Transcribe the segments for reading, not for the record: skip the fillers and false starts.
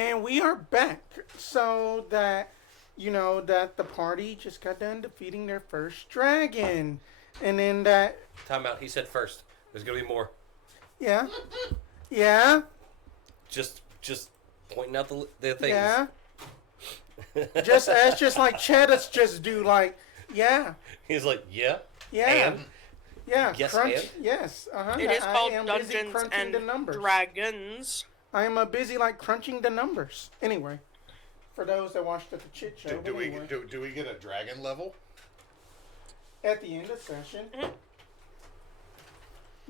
And we are back. So that, that the party just got done defeating their first dragon. And then that. Time out. He said first. There's going to be more. Yeah. Yeah. Just pointing out the things. Yeah. just like Cheddars just do, like, yeah. He's like, yeah. Yeah. And? Yeah. Yes, crunch. and? Yes. It is called Dungeons and Dragons. I am busy like crunching the numbers. Anyway, for those that watched at the chit show. Do we get a dragon level at the end of the session? Mm-hmm.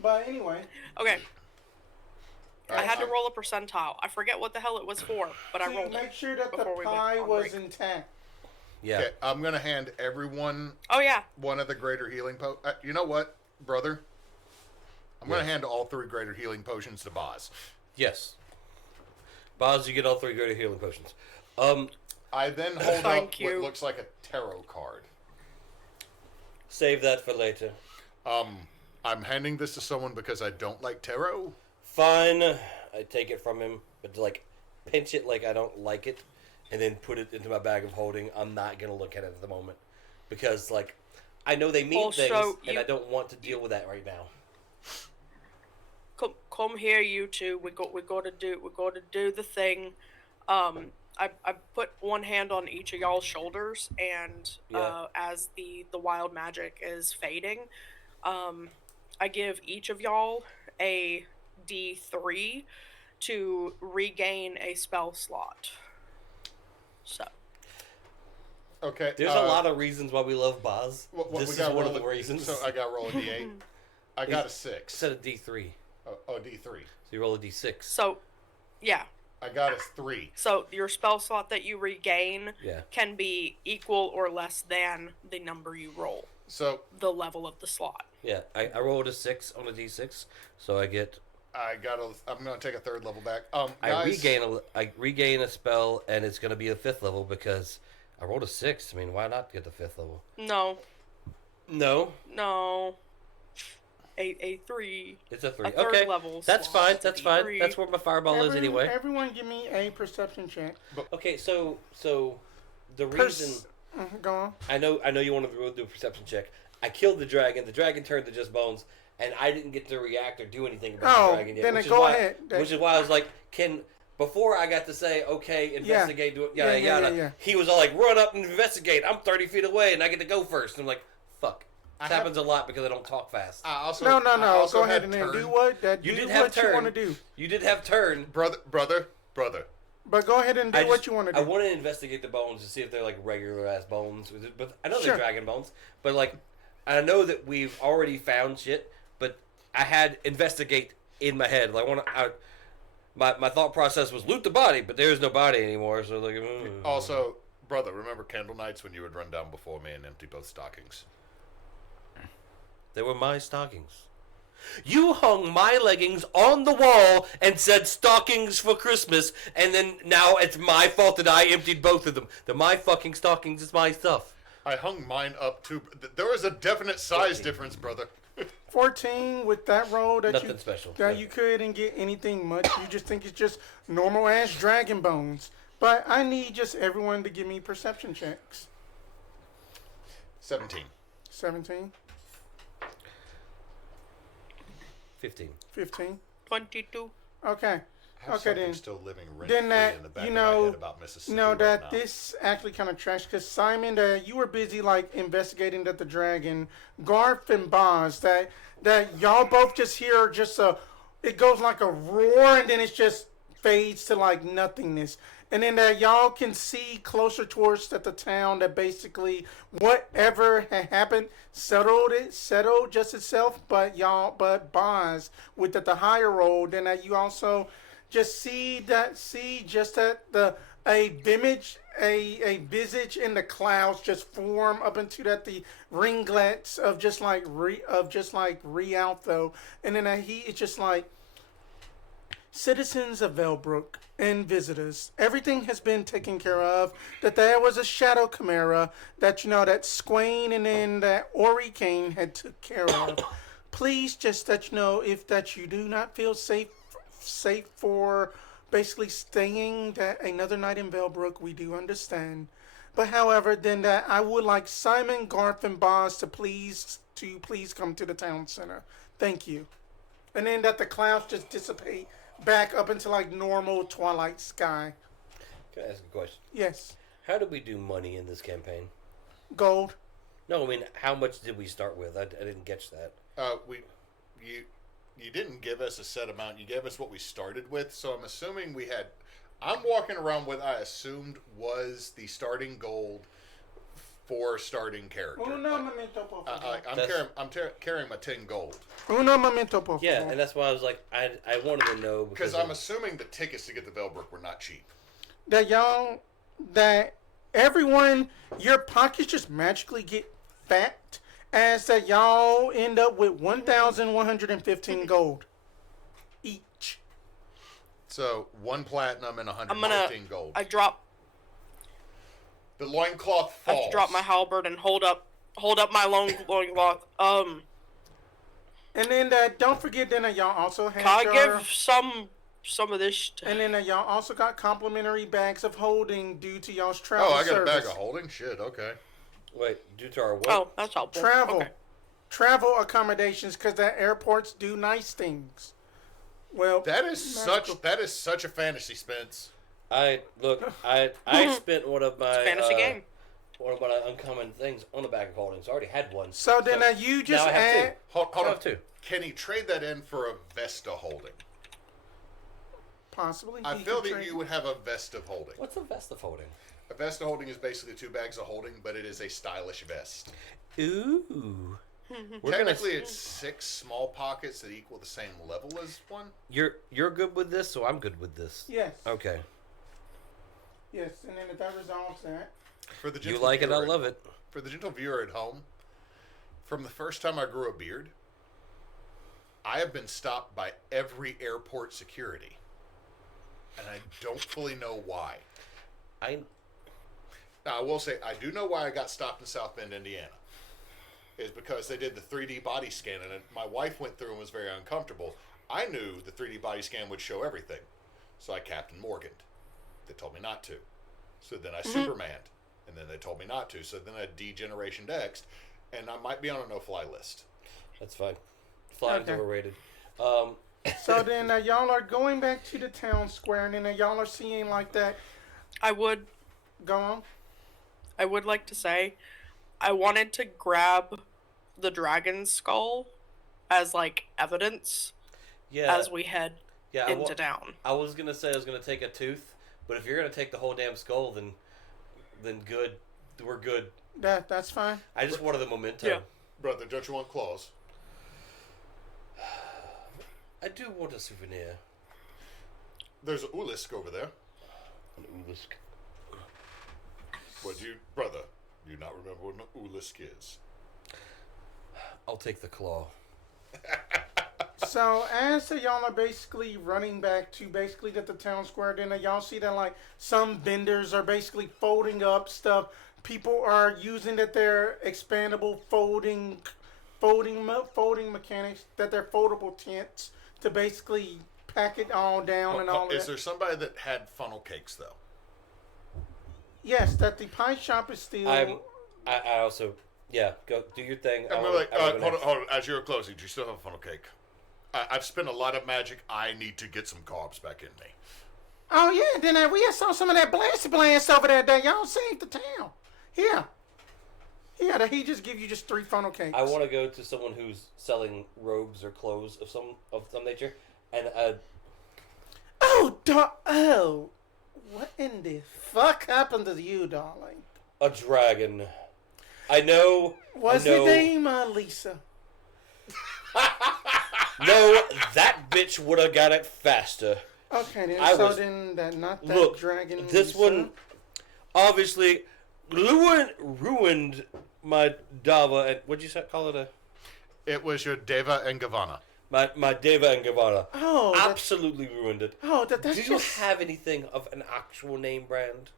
But anyway. Okay. I had to roll a percentile. I forget what the hell it was for, but I rolled it. Make sure that the pie was intact. Yeah. Okay, I'm gonna hand everyone. Oh yeah. One of the greater healing you know what, brother? I'm gonna hand all 3 greater healing potions to Boz. Yes. Boz, you get all 3 greater healing potions. I then hold up what looks like a tarot card. Save that for later. I'm handing this to someone because I don't like tarot. Fine. I take it from him, but pinch it like I don't like it, and then put it into my bag of holding. I'm not going to look at it at the moment because, I know they mean things, and I don't want to deal with that right now. Come here, you two. We got to do the thing. I put one hand on each of y'all's shoulders, and as the wild magic is fading, I give each of y'all a D3 to regain a spell slot. So. Okay. There's a lot of reasons why we love Boz. This is one of the reasons. So I got to roll a D8. I got a 6. Instead of D3. D3. So you roll a D6. So, yeah. I got a 3. So your spell slot that you regain can be equal or less than the number you roll. So the level of the slot. Yeah, I rolled a 6 on a D6, so I get. I'm gonna take a 3rd level back. I regain a spell, and it's gonna be a 5th level because I rolled a 6. I mean, why not get the 5th level? No. A 3. It's a 3. A third level. That's fine. That's fine. That's where my fireball is anyway. Everyone, give me a perception check. Okay, so the reason. Go on. I know you want to do a perception check. I killed the dragon. The dragon turned to just bones, and I didn't get to react or do anything about the dragon yet. Then go ahead. Which is why I was like, before I got to say, okay, investigate, do it, yada yada. He was all like, run up and investigate. I'm 30 feet away, and I get to go first. And I'm like, fuck. This happens a lot because I don't talk fast. No. Go ahead and do what you want to do. You did have turn, brother. But go ahead and do what you want to do. I want to investigate the bones to see if they're regular ass bones. But I know they're dragon bones. But I know that we've already found shit. But I had investigate in my head. My thought process was loot the body, but there's no body anymore. So Also, brother, remember candle nights when you would run down before me and empty both stockings? They were my stockings. You hung my leggings on the wall and said stockings for Christmas, and then now it's my fault that I emptied both of them. They're my fucking stockings. It's my stuff. I hung mine up too. There was a definite size difference, brother. 14 with that roll Nothing special. You couldn't get anything much. You just think it's just normal ass dragon bones. But I need just everyone to give me perception checks. 17. 17. 15. 22. Okay. Then. Still living then that in the back of my head about Mississippi that this actually kind of trashed because Simon, you were busy investigating the dragon. Garf and Boz, that y'all both just hear it goes like a roar and then it just fades to nothingness. And then that y'all can see closer towards the town that basically whatever had happened settled just itself. But Boz with the higher roll, then that you also just see that a visage in the clouds just form up into the ringlets of just like Rialto, and then it's just citizens of Velbrook and visitors, everything has been taken care of. That there was a shadow chimera that that Swain and then that Ori Kane had took care of. Please just if you do not feel safe for basically staying that another night in Velbrook, we do understand. But however, then that I would like Simon, Garf, and Boz to please come to the town center. Thank you. And then that the clouds just dissipate back up into like normal twilight sky. Can I ask a question? Yes. How did we do money in this campaign? Gold. No, I mean, how much did we start with? I didn't catch that. You didn't give us a set amount. You gave us what we started with. So I'm assuming we had. I'm walking around with I assumed was the starting gold for starting character. Uno momento, por favor. I'm carrying my 10 gold. Uno momento, por favor. Yeah, and that's why I was like, I wanted to know Because I'm assuming the tickets to get to Velbrook were not cheap. That everyone, your pockets just magically get fat as that y'all end up with 1,115 gold each. So 1 platinum and 115 gold. I drop. The loincloth falls. I have to drop my halberd and hold up my loincloth. And then don't forget, then y'all also have. Can I give some of this? And then y'all also got complimentary bags of holding due to y'all's travel. Oh, I got service. a bag of holding. Shit. Okay. Wait, due to our what? Oh, that's helpful. Travel. Okay. Travel accommodations, because that airports do nice things. Well, That is such a fantasy, Spence. I spent one of my Fantasy game. one of my uncommon things on the bag of holdings. I already had one. So then you just now I have add. two. Hold I on. have two. Can he trade that in for a Vesta holding? Possibly. I he feel could that trade- you would have a vest of holding. What's a vest of holding? A vest of holding is basically 2 bags of holding, but it is a stylish vest. Ooh. Technically, it's 6 small pockets that equal the same level as one. You're good with this, so I'm good with this. Yes. Okay. Yes, and then if that resolves that. For the You gentle like it, I viewer- love it. For the gentle viewer at home, from the first time I grew a beard, I have been stopped by every airport security. And I don't fully know why. Now, I will say, I do know why I got stopped in South Bend, Indiana. Is because they did the 3D body scan, and my wife went through and was very uncomfortable. I knew the 3D body scan would show everything. So I Captain Morganed. They told me not to. So then I Supermaned. And then they told me not to. So then I Degeneration X'd. And I might be on a no-fly list. That's fine. Flying's Okay. overrated. So then y'all are going back to the town square, and then y'all are seeing like that. I would Go on. like to say, I wanted to grab the dragon's skull as like evidence Yeah. as we head into town. I was gonna say I was gonna take a tooth, but if you're gonna take the whole damn skull, then good. We're good. That's fine. I just wanted the momentum. Yeah. Brother, don't you want claws? I do want a souvenir. There's a Ulisk over there. An Ulisk. Brother, do you not remember what an Ulisk is? I'll take the claw. So as y'all are basically running back to basically at the town square, then y'all see that like some vendors are basically folding up stuff. People are using that their expandable folding mechanics, that they're foldable tents to basically pack it all down and all Is that. there somebody that had funnel cakes, though? Yes, that the pie shop is still. I also go do your thing. I'm like, hold on. As you're closing, do you still have a funnel cake? I've spent a lot of magic. I need to get some carbs back in me. Oh yeah, then we saw some of that blast over there that y'all saved the town. Here. Yeah, that he just give you just 3 funnel cakes. I want to go to someone who's selling robes or clothes of some nature, and Oh, what in the fuck happened to you, darling? a dragon. I know. Was the name Lisa? No, that bitch would have got it faster. Okay, then not that Look, dragon. this Lisa. one obviously ruined my Dava. And what'd you call it? It was your Deva and Gavana. My Deva and Gavana. Oh, absolutely ruined it. Oh, that's Do you just... have anything of an actual name brand?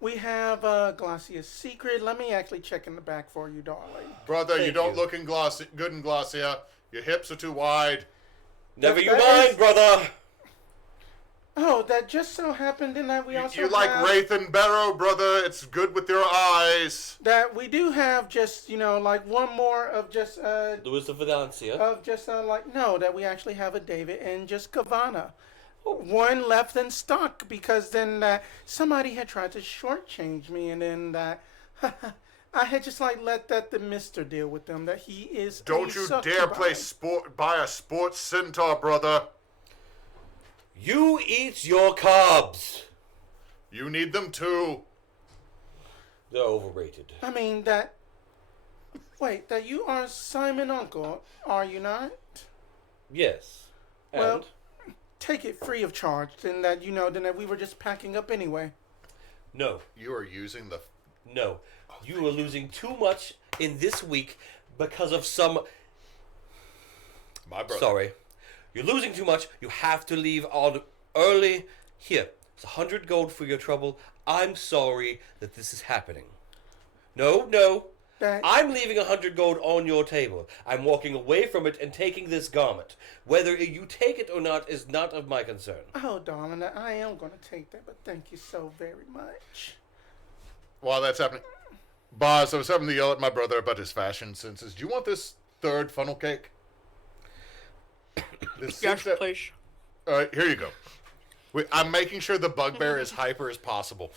We have Glacier's Secret. Let me actually check in the back for you, darling. Brother, you Thank don't you. look good in Glacia. Your hips are too wide. Never you that mind, is- brother. Oh, that just so happened in that we also You like have, Wraith and Barrow, brother. It's good with your eyes. that we do have just, like one more of just, Louis of Valencia. no, that we actually have a David and just Kavana. One left in stock because then somebody had tried to shortchange me, and then I had just let the Mister deal with them. That he is. Don't you dare buy a sports centaur, brother. You eat your carbs. You need them too. They're overrated. I mean that. Wait, that you are Simon Uncle, are you not? Yes. And? Well, take it free of charge. Then that we were just packing up anyway. No. You are using the. No. You are losing too much in this week because of some. My brother. Sorry. You're losing too much. You have to leave on early. Here, it's 100 gold for your trouble. I'm sorry that this is happening. No. I'm leaving 100 gold on your table. I'm walking away from it and taking this garment. Whether you take it or not is not of my concern. Oh, darling, I am going to take that, but thank you so very much. While that's happening, Boz, I was having to yell at my brother about his fashion senses. Do you want this third funnel cake? Yes, please. All right, here you go. I'm making sure the bugbear is hyper as possible.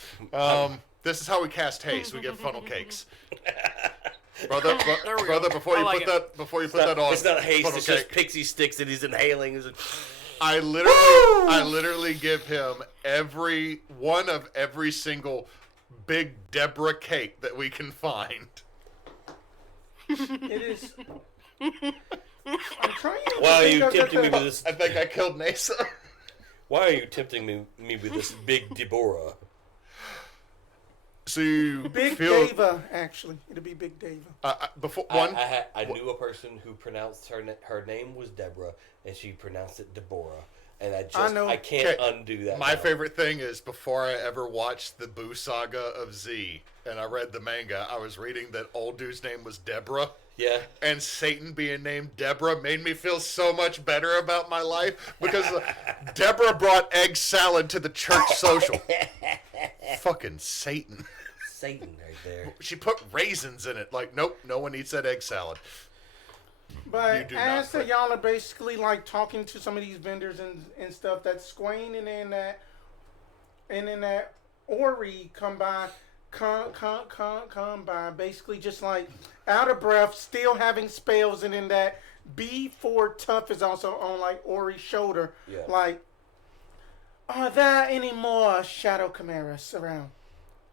This is how we cast haste. We get funnel cakes. Brother, before you put that on, it's not haste. funnel It's cake. just pixie sticks that he's inhaling. I literally give him every single big Deborah cake that we can find. It is. I'm trying to. Why are you tempting me with this? I think I killed Neysa. Why are you tempting me with this big Deborah? So you Big feel Dava, actually. It'll be Big Dava. I knew a person who pronounced her name was Deborah, and she pronounced it Deborah. And I can't undo that. My favorite thing is before I ever watched the Boo Saga of Z, and I read the manga, I was reading that old dude's name was Deborah. Yeah. And Satan being named Deborah made me feel so much better about my life because Deborah brought egg salad to the church social. Fucking Satan. Satan right there. She put raisins in it. Like, nope, no one eats that egg salad. But as y'all are basically talking to some of these vendors and stuff, that Swain and then that Ori come by, basically just out of breath, still having spells, and then that B4 Tough is also on Ori's shoulder. Yeah. Are there any more Shadow Chimeras around?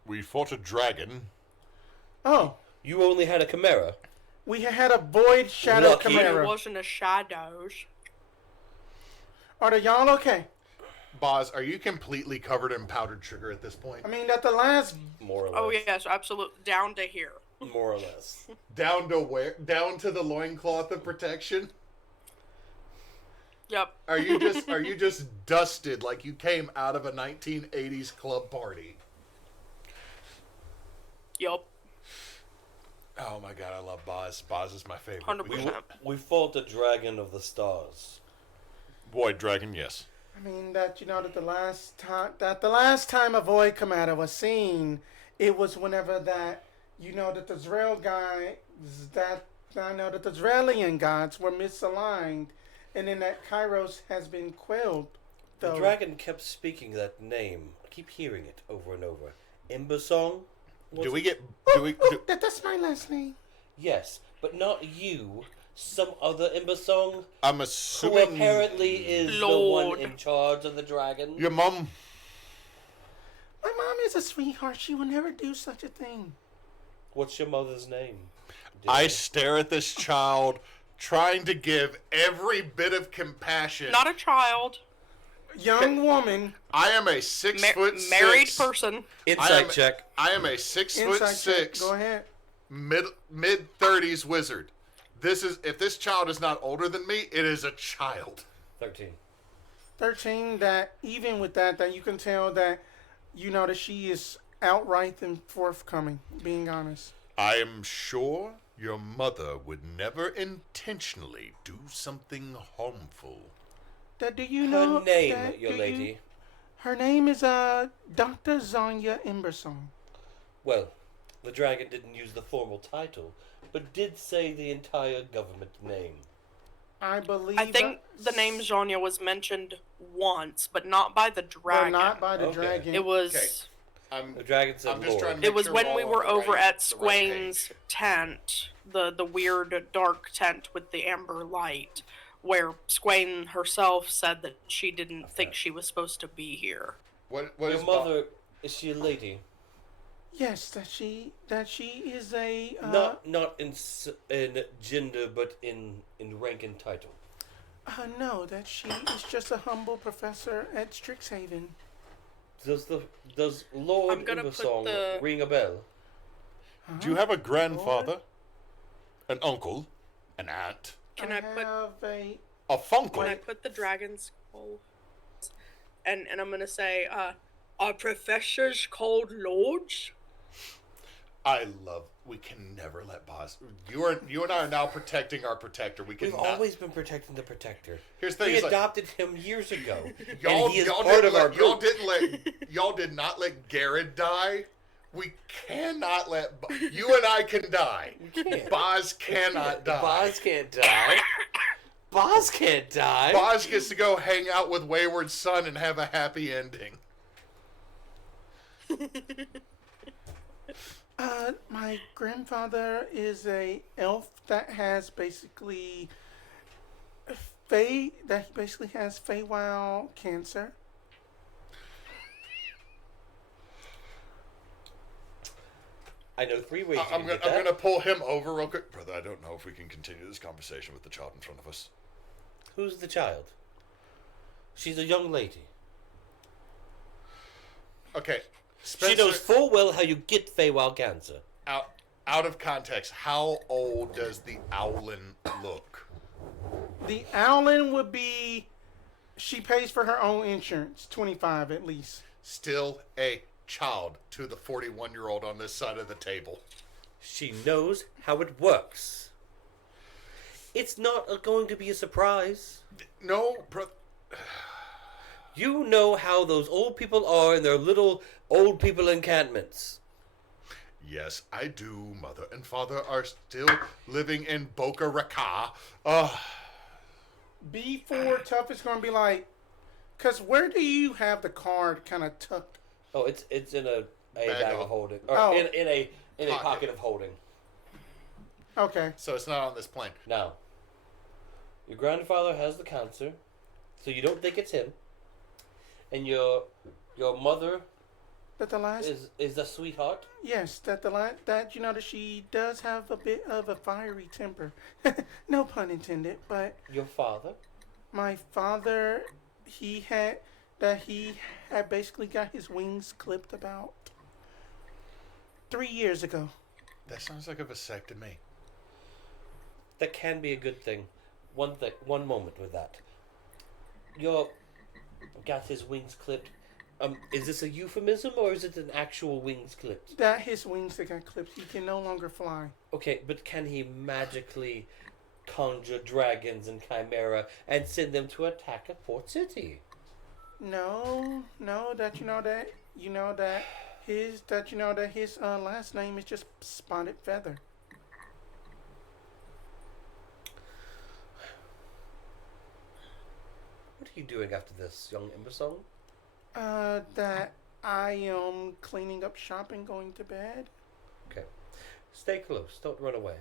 We fought a dragon. Oh. You only had a chimera. We had a Void Shadow Lucky. Chimera. It wasn't a Shadows. Are y'all okay? Boz, are you completely covered in powdered sugar at this point? I mean, that the last... More or less. Oh, yes, absolutely. Down to here. More or less. Down to where? Down to the loincloth of protection? Yep. Are you just dusted like you came out of a 1980s club party? Yup. Oh my god, I love Boz. Boz is my favorite. 100%. We fought the dragon of the stars. Void dragon, yes. I mean, that the last time a Void Commander was seen, it was whenever that the Zrael guy, that the Zraelian gods were misaligned, and then that Kairos has been quelled. The dragon kept speaking that name. I keep hearing it over and over. Embersong? That's my last name. Yes, but not you. Some other Embersong I'm who assuming apparently is Lord. the one in charge of the dragon. your mom. My mom is a sweetheart. She would never do such a thing. What's your mother's name? I stare at this child, trying to give every bit of compassion. Not a child. Young woman. I am a 6'6" Married person. Insight check. I am a 6'6" Go ahead. mid 30s wizard. If this child is not older than me, it is a child. 13. 13. That even with that you can tell that that she is outright and forthcoming. Being honest. I am sure your mother would never intentionally do something harmful. That do you know Her name, that, your lady. Her name is Dr. Lord Embersong. Well, the dragon didn't use the formal title, but did say the entire government name. I believe. I think the name Zhanya was mentioned once, but not by the dragon. Not by the Okay. dragon. It was. Okay. The dragon said I'm just Lord. trying to It make was sure when we're we all were on the over right- at the right Swain's page. tent, the weird dark tent with the amber light, where Swain herself said that she didn't think she was supposed to be here. What Your is mother, is she a lady? Yes, that she is a. Not in gender, but in rank and title. No, that she is just a humble professor at Strixhaven. Does Lord I'm gonna put Embersong the- ring a bell? Do you have a grandfather, an uncle, an aunt, Can I put have a. a funkle? Can I put the dragon's skull? And I'm gonna say, are professors called lords? I love. We can never let Boz. You and I are now protecting our protector. We can We've always been protecting the protector. Here's the thing, We it's like- adopted him years ago. Y'all, and he is y'all part didn't of our let, y'all group. didn't let y'all did not let Garrett die. We cannot let you and I can die. can't. Boz cannot die. Boz can't die. Boz can't die. Boz gets to go hang out with Wayward Son and have a happy ending. My grandfather is a elf that has basically he basically has Feywild cancer. I know 3 ways you I'm can get gonna that. pull him over real quick, brother. I don't know if we can continue this conversation with the child in front of us. Who's the child? She's a young lady. Okay, She Spencer, knows full well how you get Feywild cancer. out of context. How old does the Owlin look? The Owlin would be. She pays for her own insurance, 25 at least. Still a child to the 41-year-old on this side of the table. She knows how it works. It's not going to be a surprise. No, bro. You know how those old people are in their little old people encampments. Yes, I do. Mother and father are still living in Boca Raton. B4 Tough is going to be like. Because where do you have the card kind of tucked? Oh, it's in a Bag bag of- of holding, or Oh. in a Pocket. pocket of holding. Okay. So it's not on this plane. Now, your grandfather has the cancer, so you don't think it's him. And your mother That the last. is a sweetheart. Yes, that that she does have a bit of a fiery temper. No pun intended, but Your father. my father, he had basically got his wings clipped about 3 years ago. That sounds like a vasectomy. That can be a good thing. One moment with that. Your got his wings clipped. Is this a euphemism or is it an actual wings clipped? That his wings that got clipped, he can no longer fly. Okay, but can he magically conjure dragons and chimera and send them to attack a port city? No, that his last name is just Spotted Feather. What are you doing after this, young Embersong? That I am cleaning up shop and going to bed. Okay. Stay close. Don't run away.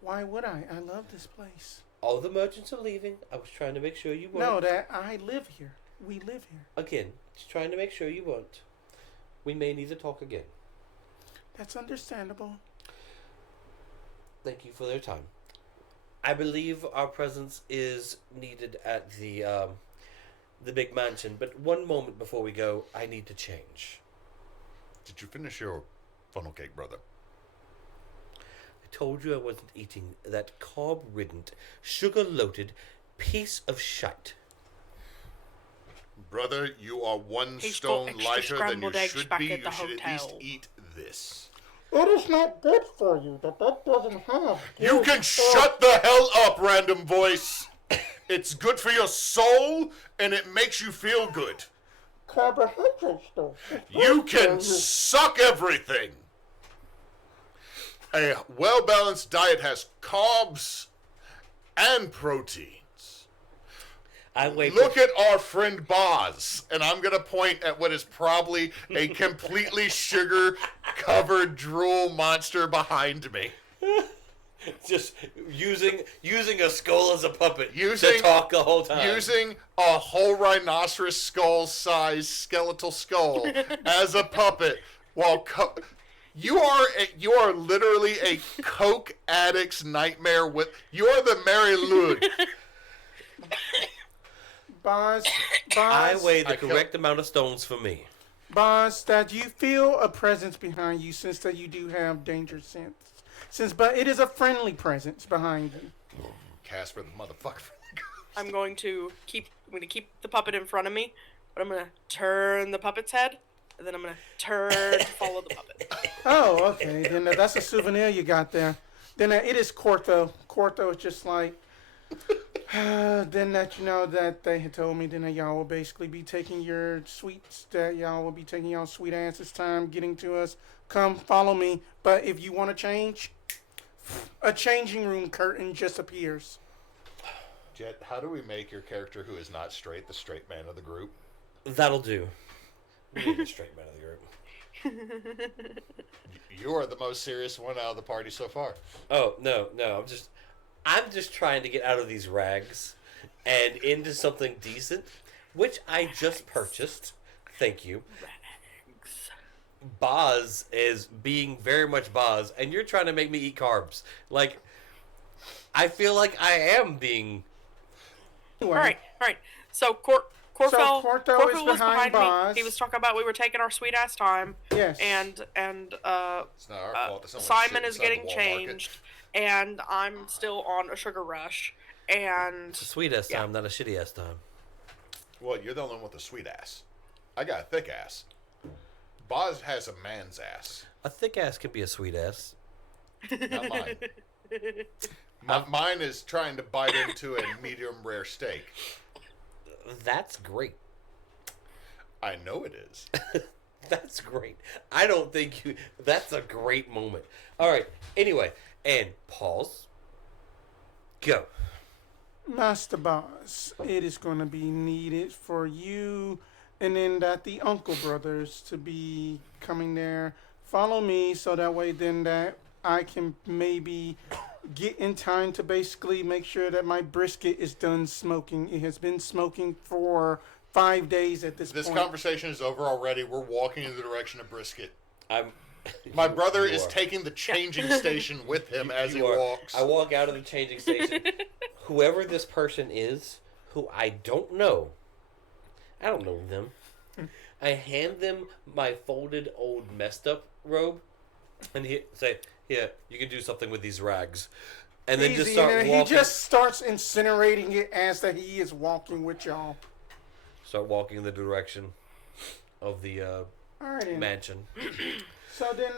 Why would I? I love this place. All the merchants are leaving. I was trying to make sure you weren't. No, that I live here. We live here. Again, just trying to make sure you weren't. We may need to talk again. That's understandable. Thank you for their time. I believe our presence is needed at the big mansion, but one moment before we go, I need to change. Did you finish your funnel cake, brother? I told you I wasn't eating that carb-ridden, sugar-loaded piece of shite. Brother, you are one He's stone got extra lighter than you scrambled eggs should back be. at You the should at least hotel. eat this. It is not good for you. That doesn't have. You can shut the hell up, random voice. It's good for your soul, and it makes you feel good. carbohydrate stuff. You can suck everything. A well-balanced diet has carbs and proteins. Look at our friend Boz, and I'm going to point at what is probably a completely sugar-covered drool monster behind me. Just using a skull as a puppet to talk the whole time. Using a whole rhinoceros skull-sized skeletal skull as a puppet while... You are literally a coke addict's nightmare with... You're the Mary Lou. Boz, I weigh the correct amount of stones for me. Boz, that you feel a presence behind you since that you do have danger sense. But it is a friendly presence behind you. Casper the motherfucker. I'm going to keep the puppet in front of me, but I'm going to turn the puppet's head, and then I'm going to turn to follow the puppet. Oh, okay. Then that's a souvenir you got there. Then it is Cortho. Cortho is just like... then that you know that they had told me then that y'all will basically be taking your sweets, that y'all will be taking y'all sweet asses time getting to us. Come follow me. But if you want to change, a changing room curtain just appears. Jet, how do we make your character who is not straight the straight man of the group? That'll do. We need the straight man of the group. You are the most serious one out of the party so far. Oh, no. I'm just trying to get out of these rags and into something decent, which I just purchased. Thank you. Rags. Boz is being very much Boz, and you're trying to make me eat carbs. Like, I feel like I am being... Anyway, All right. So Cortho is was behind Boz. me. He was talking about we were taking our sweet ass time. Yes. And It's not our fault. That someone Simon shit is inside getting the Walmart. changed, and I'm still on a sugar rush. And It's a sweet-ass time, not a shitty-ass time. Well, you're the only one with a sweet ass. I got a thick ass. Boz has a man's ass. A thick ass can be a sweet ass. Not mine. Mine is trying to bite into a medium rare steak. That's great. I know it is. That's great. I don't think you... That's a great moment. All right. Anyway, and pause. Go. Master Boz, it is going to be needed for you and then that the Uncle Brothers to be coming there. Follow me so that way then that I can maybe get in time to basically make sure that my brisket is done smoking. It has been smoking for 5 days at this point. This conversation is over already. We're walking in the direction of brisket. I'm... My brother You is are. taking the changing station with him as he You are. walks. I walk out of the changing station. Whoever this person is, who I don't know them. I hand them my folded old messed up robe, and say, "Here, you can do something with these rags," and then just start walking. He just starts incinerating it as that he is walking with y'all. Start walking in the direction of the All right, then. mansion. So then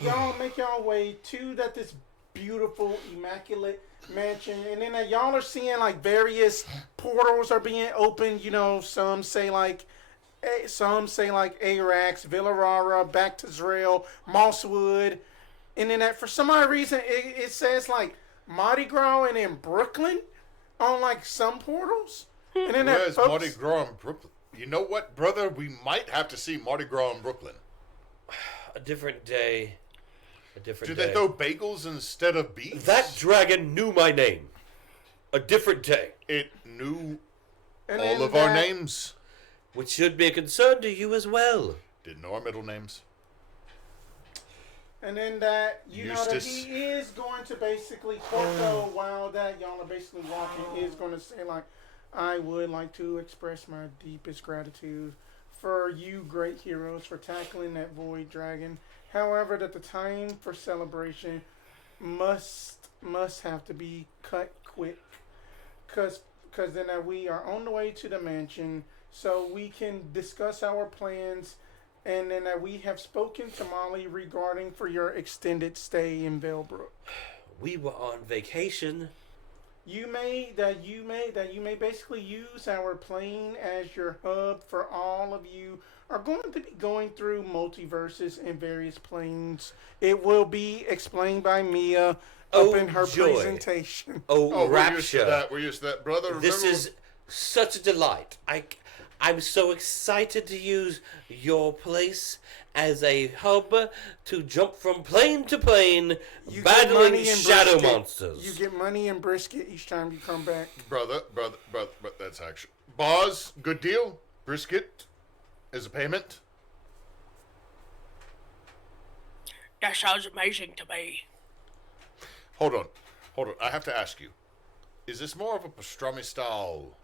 y'all make y'all way to this beautiful, immaculate mansion, and then y'all are seeing like various portals are being opened. You know, some say like Arax, Villarara, back to Zrael, Mosswood, and then for some odd reason it says like Mardi Gras and in Brooklyn on like some portals. And then Where's Mardi Gras in Brooklyn? You know what, brother? We might have to see Mardi Gras in Brooklyn. A different day. Do they throw bagels instead of beef? That dragon knew my name. A different day. It knew And all then of our names. Which should be a concern to you as well. Didn't know our middle names. And then that you know that Eustace. he is going to basically Porto while that y'all are basically walking is going to say like, I would like to express my deepest gratitude for you great heroes for tackling that void dragon. However, that the time for celebration must have to be cut quick, cause then we are on the way to the mansion so we can discuss our plans, and then we have spoken to Molly regarding for your extended stay in Velbrook. We were on vacation. you may basically use our plane as your hub for all of you are going to be going through multiverses and various planes. It will be explained by Mia up in her joy. presentation. Oh, we're used to rapture. that. We're used to that, brother. This remember- is such a delight. I'm so excited to use your place as a hub to jump from plane to plane, You get battling money and shadow brisket. monsters. You get money and brisket each time you come back. brother. That's actually Boz. Good deal. Brisket as a payment. That sounds amazing to me. Hold on. I have to ask you: is this more of a pastrami style,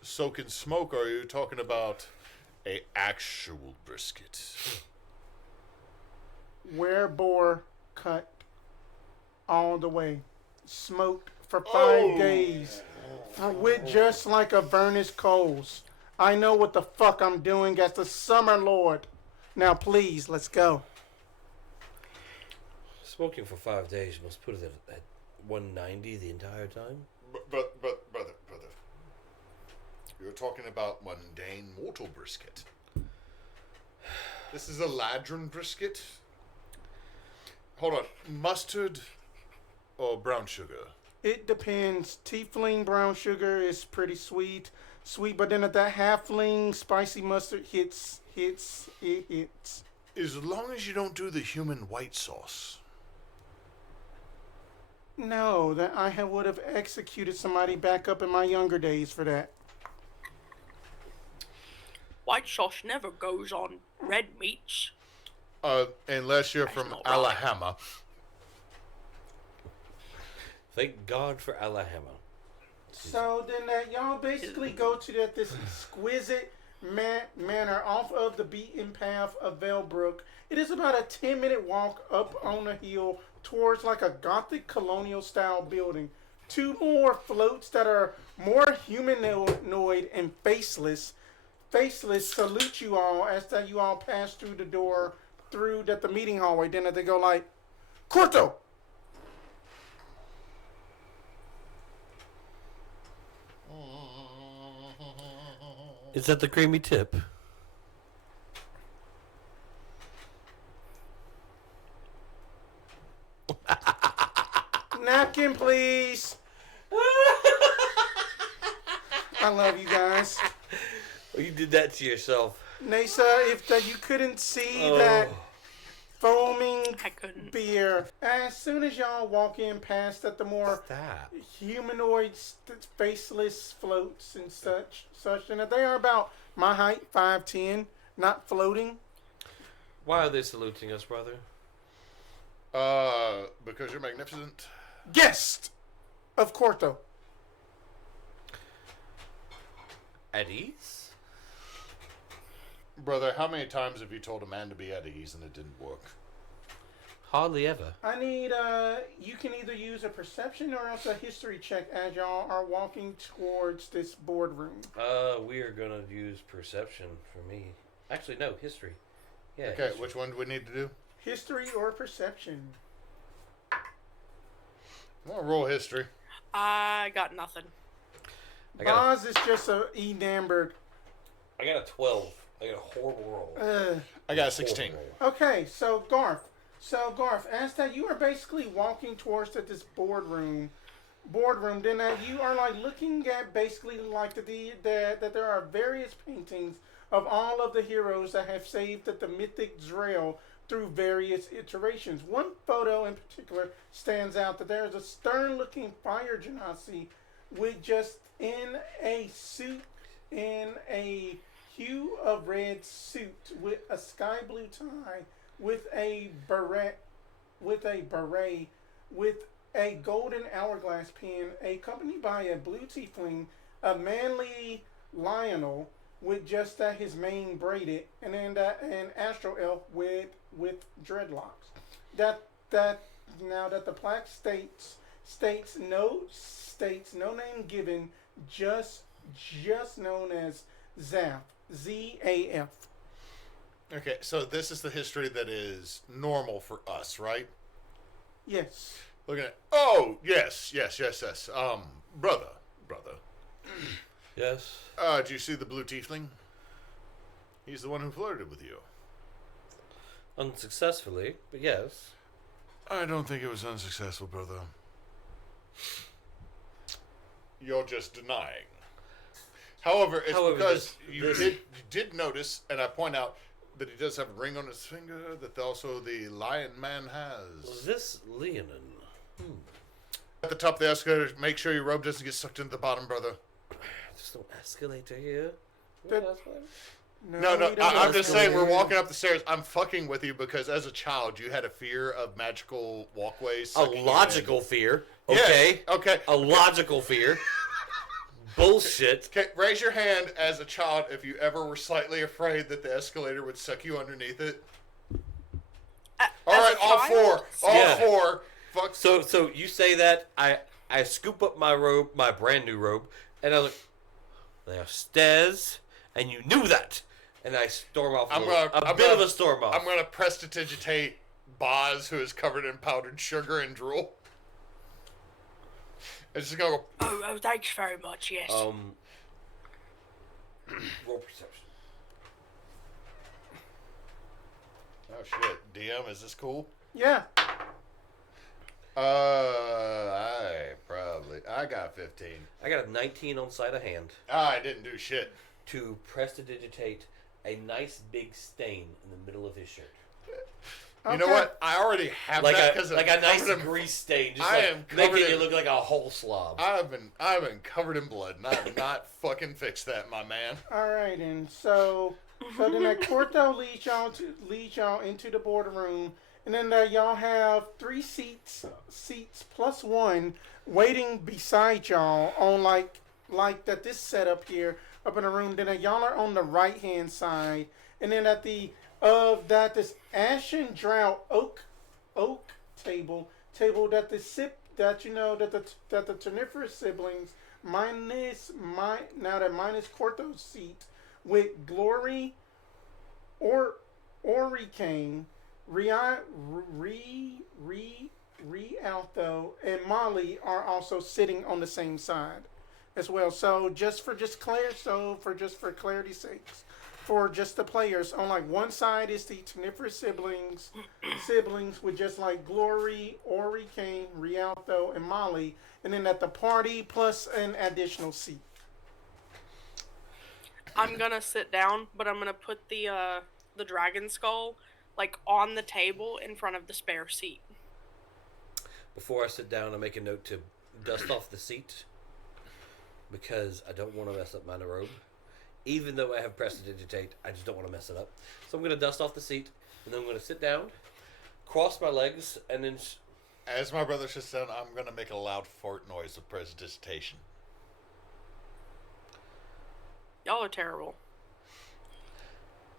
soak in smoke, or are you talking about a actual brisket? Where boar cut all the way, smoked for 5 days, with just like a Vernus coals. I know what the fuck I'm doing as the Summer Lord. Now please, let's go. Smoking for 5 days, you must put it at 190 the entire time? Brother. You're talking about mundane mortal brisket. This is a ladron brisket. Hold on. Mustard or brown sugar? It depends. Tiefling brown sugar is pretty sweet, but then at that halfling spicy mustard hits. As long as you don't do the human white sauce. No, that would have executed somebody back up in my younger days for that. White sauce never goes on red meats. Unless you're That's from not right. Alabama. Thank God for Alabama. So then y'all basically go to this exquisite manor off of the beaten path of Velbrook. It is about a 10-minute walk up on a hill towards like a Gothic colonial style building. 2 more floats that are more humanoid and faceless salute you all as that you all pass through the door through the meeting hallway. Then they go like, Corto! Is that the creamy tip? Napkin, please. I love you guys. Oh, you did that to yourself. Neysa, if you couldn't see that foaming I couldn't. beer, as soon as y'all walk in past the more Stop. humanoid, faceless floats and such, and they are about my height, 5'10", not floating. Why are they saluting us, brother? Because you're magnificent. Guest of Corto. At ease? Brother, how many times have you told a man to be at ease and it didn't work? Hardly ever. I need, you can either use a perception or else a history check as y'all are walking towards this boardroom. We are gonna use perception for me. Actually, no, history. Yeah. Okay, history. which one do we need to do? History or perception? I'm gonna roll history. I got nothing. Boz is just a enamored. I got a 12. I got a horrible roll. I got a 16. Okay, so Garf, as that you are basically walking towards this boardroom, then you are like looking at basically like that there are various paintings of all of the heroes that have saved the mythic Drell through various iterations. One photo in particular stands out that there is a stern-looking fire genasi with just in a suit, in a hue of red suit with a sky blue tie, with a beret, with a golden hourglass pin, accompanied by a blue tiefling, a manly Lionel with just his mane braided, and then an astro elf with dreadlocks. That now that the plaque states no name given, just known as Zaf, ZAF. Okay, so this is the history that is normal for us, right? Yes. Looking at. Oh, yes. Brother. Yes. Did you see the blue tiefling? He's the one who flirted with you. Unsuccessfully, but yes. I don't think it was unsuccessful, brother. You're just denying. However, it's because you did notice, and I point out that he does have a ring on his finger that also the lion man has. This Leonin. At the top of the escalator, make sure your robe doesn't get sucked into the bottom, brother. There's no escalator here. No, I'm just saying we're walking up the stairs. I'm fucking with you because as a child you had a fear of magical walkways. A logical fear. Okay. Yes, okay. A logical fear. Bullshit. Okay, raise your hand as a child if you ever were slightly afraid that the escalator would suck you underneath it. All right, all four. Fuck. So you say that I scoop up my robe, my brand new robe, and I was like, there are stairs, and you knew that. And I storm off a bit of a storm off. I'm going to prestidigitate Boz, who is covered in powdered sugar and drool. It's just going to go... Oh, thanks very much, yes. Roll perception. Oh, shit. DM, is this cool? Yeah. I got 15. I got a 19 on sleight of hand I didn't do shit. to prestidigitate a nice big stain in the middle of his shirt. You know what? I already have that because a nice grease stain, just making you look like a whole slob. I've been covered in blood, and I have not fucking fixed that, my man. All right, and so then that Corto leads y'all into the boardroom, and then y'all have 3 seats plus 1 waiting beside y'all on like that this setup here up in the room. Then y'all are on the right hand side, and then at the this ashen drought oak table that the Toniferous siblings minus Corto's seat with Glory or Oricane, Rialto, and Molly are also sitting on the same side as well. So for clarity's sake, for just the players, on like one side is the Toniferous siblings with just like Glory, Oricane, Rialto, and Molly, and then at the party plus an additional seat. I'm gonna sit down, but I'm gonna put the dragon skull like on the table in front of the spare seat. Before I sit down, I make a note to dust off the seat because I don't want to mess up my robe. Even though I have prestidigitate, I just don't want to mess it up. So I'm going to dust off the seat, and then I'm going to sit down, cross my legs, and then... As my brother sits down, I'm going to make a loud fart noise of prestidigitation. Y'all are terrible.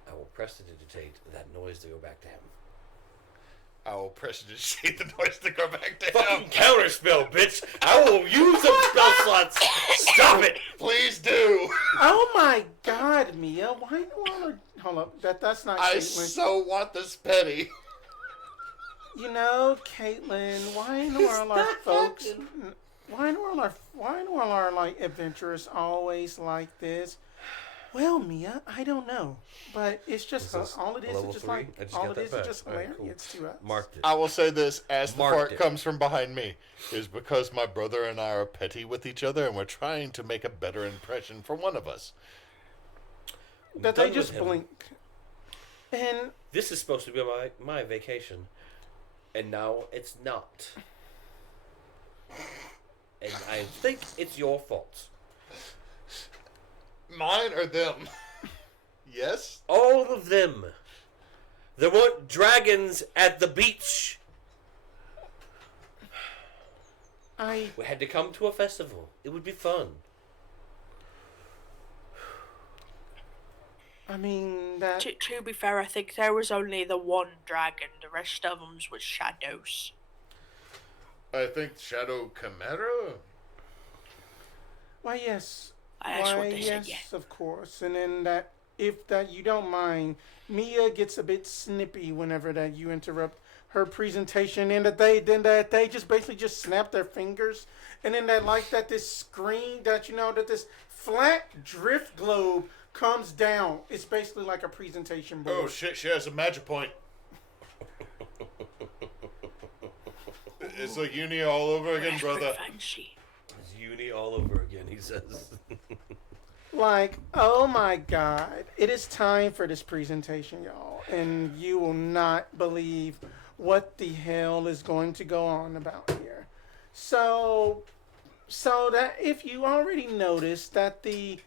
I will prestidigitate that noise to go back to him. I will prestidigitate the noise to go back to him. Fucking counterspell, bitch! I will use some spell slots! Stop it! Please do! Oh my god, Mia, why do I... Hold up, that's not I Caitlin. so want this penny. You know, Caitlin, why in the world are folks... Why in the world are like adventurers always like this? Well, Mia, I don't know, but it's just all it is is just like all it is just hilarious to us. Marked it. I will say this as the Marked fart it. comes from behind me is because my brother and I are petty with each other, and we're trying to make a better impression for one of us. That they just blink, and this is supposed to be my vacation, and now it's not. And I think it's your fault. Mine or them? Yes? All of them. There weren't dragons at the beach. We had to come to a festival. It would be fun. I mean that. To be fair, I think there was only the one dragon. The rest of them was shadows. I think Shadow Chimera? Why, yes. That's what they said, yeah. Of course. And then if you don't mind, Mia gets a bit snippy whenever that you interrupt her presentation, and that they just basically just snap their fingers, and then that this screen that that this flat drift globe comes down. It's basically like a presentation board. Oh shit! She has a magic point. It's like uni all over again, brother. Fancy. It's uni all over again, he says. Like, oh my God, it is time for this presentation, y'all, and you will not believe what the hell is going to go on about here. So that if you already noticed that the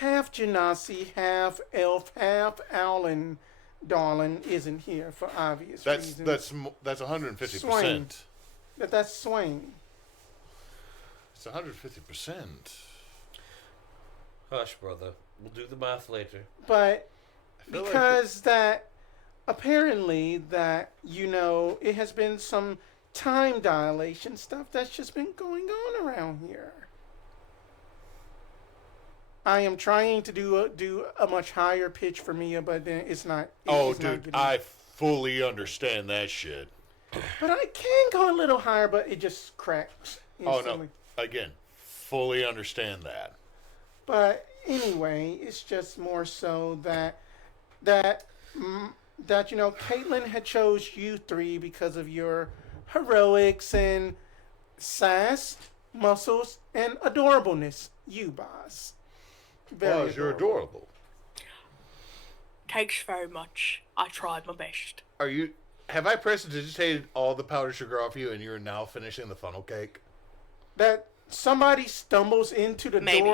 half Genasi, half elf, half Owlin darling isn't here for obvious reasons. That's 150%. Swain. That's Swain. It's 150%. Hush, brother. We'll do the math later. But feel because that apparently that it has been some time dilation stuff that's just been going on around here. I am trying to do a much higher pitch for Mia, but then it's not. Oh, it's not dude, getting- I fully understand that shit. But I can go a little higher, but it just cracks instantly. Oh no! Again, fully understand that. But anyway, it's just more so that Caitlin had chose you three because of your heroics and sass, muscles, and adorableness. You, boss. Very Boz, you're adorable. Thanks very much. I tried my best. Have I prestidigitated all the powdered sugar off you, and you're now finishing the funnel cake? That somebody stumbles into the Maybe.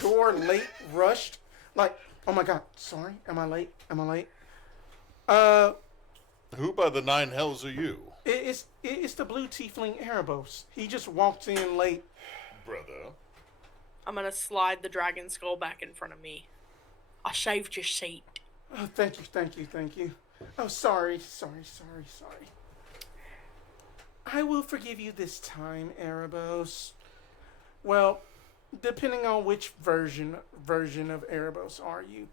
door late, rushed, like, oh my God, sorry, am I late? Who by the nine hells are you, It's the blue tiefling Erebos. He just walked in late. brother? I'm gonna slide the dragon skull back in front of me. I saved your seat. Oh, thank you. Oh, sorry. I will forgive you this time, Erebos. Well, depending on which version of Erebos are you.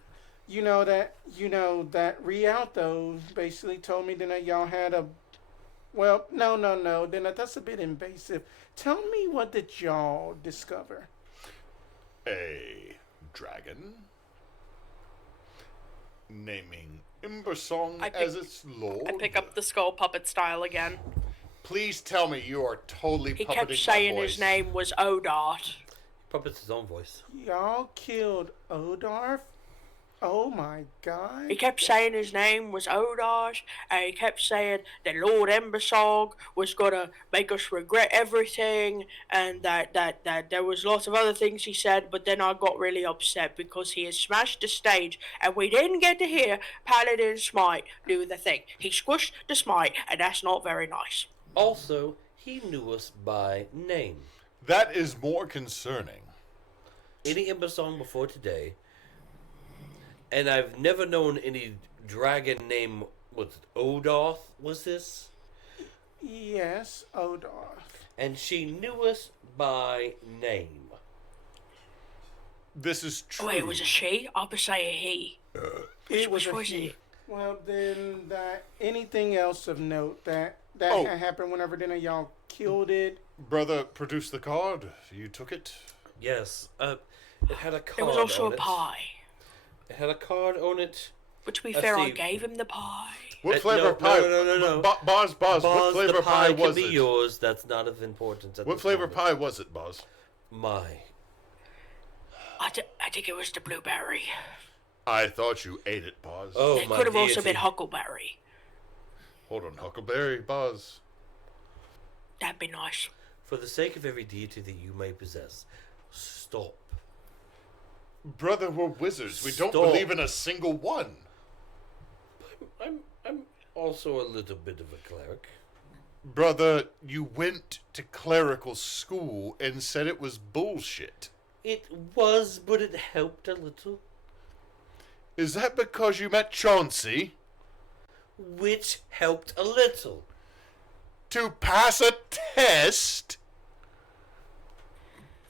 You know that Rialto basically told me that y'all had a. Well, no. Then that's a bit invasive. Tell me, what did y'all discover? A dragon naming Embersong as its lord. I pick up the skull puppet style again. Please tell me you are totally He puppeting kept my saying voice. his name was Odarth. Puppets his own voice. Y'all killed Odarth? Oh my God. He kept saying his name was Odarth, and he kept saying that Lord Embersong was gonna make us regret everything, and that there was lots of other things he said, but then I got really upset because he had smashed the stage, and we didn't get to hear Paladin Smite do the thing. He squished the Smite, and that's not very nice. Also, he knew us by name. That is more concerning. Any Embersong before today, and I've never known any dragon name. Was Odarth? Was this? Yes, Odarth. And she knew us by name. This is true. Oh, it was a she? I would say a he. It was Which a was he. it? Well, then that anything else of note that Oh. had happened whenever then y'all killed it? Brother, produce the card. You took it. Yes. It had a card. There was also on a it. pie. It had a card on it. But to be Let's fair, I see. gave him the pie. What flavor no, of pie? no. Boz, what Boz, flavor the pie can was be it? yours. That's not of importance. What flavor pie was it, Boz? My. I think it was the blueberry. I thought you ate it, Boz. Oh, It my could have also deity. been huckleberry. Hold on, Huckleberry, Boz. That'd be nice. For the sake of every deity that you may possess, stop. Brother, we're wizards. We don't Stop. believe in a single one. I'm also a little bit of a cleric. Brother, you went to clerical school and said it was bullshit. It was, but it helped a little. Is that because you met Chauncey? Which helped a little. To pass a test?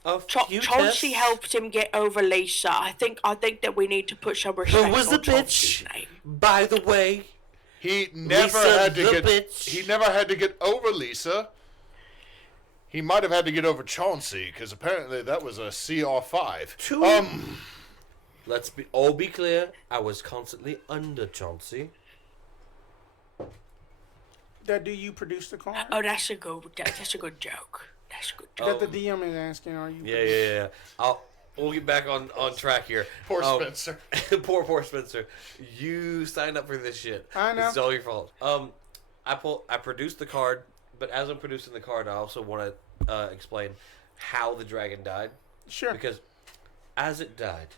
A few Chauncey tests. helped him get over Lisa. I think that we need to put some respect Who was on the Chauncey's bitch? name. By the way, He never Lisa had to the get. bitch. He never had to get over Lisa. He might have had to get over Chauncey because apparently that was a CR5. True. Let's all be clear. I was constantly under Chauncey. That do you produce the card? Oh, that's a good joke. That's a good joke. That the DM is asking, are you? Yeah. We'll get back on track here. Poor Spencer. Poor Spencer. You signed up for this shit. I know. It's all your fault. I produced the card, but as I'm producing the card, I also want to explain how the dragon died. Sure. Because as it died,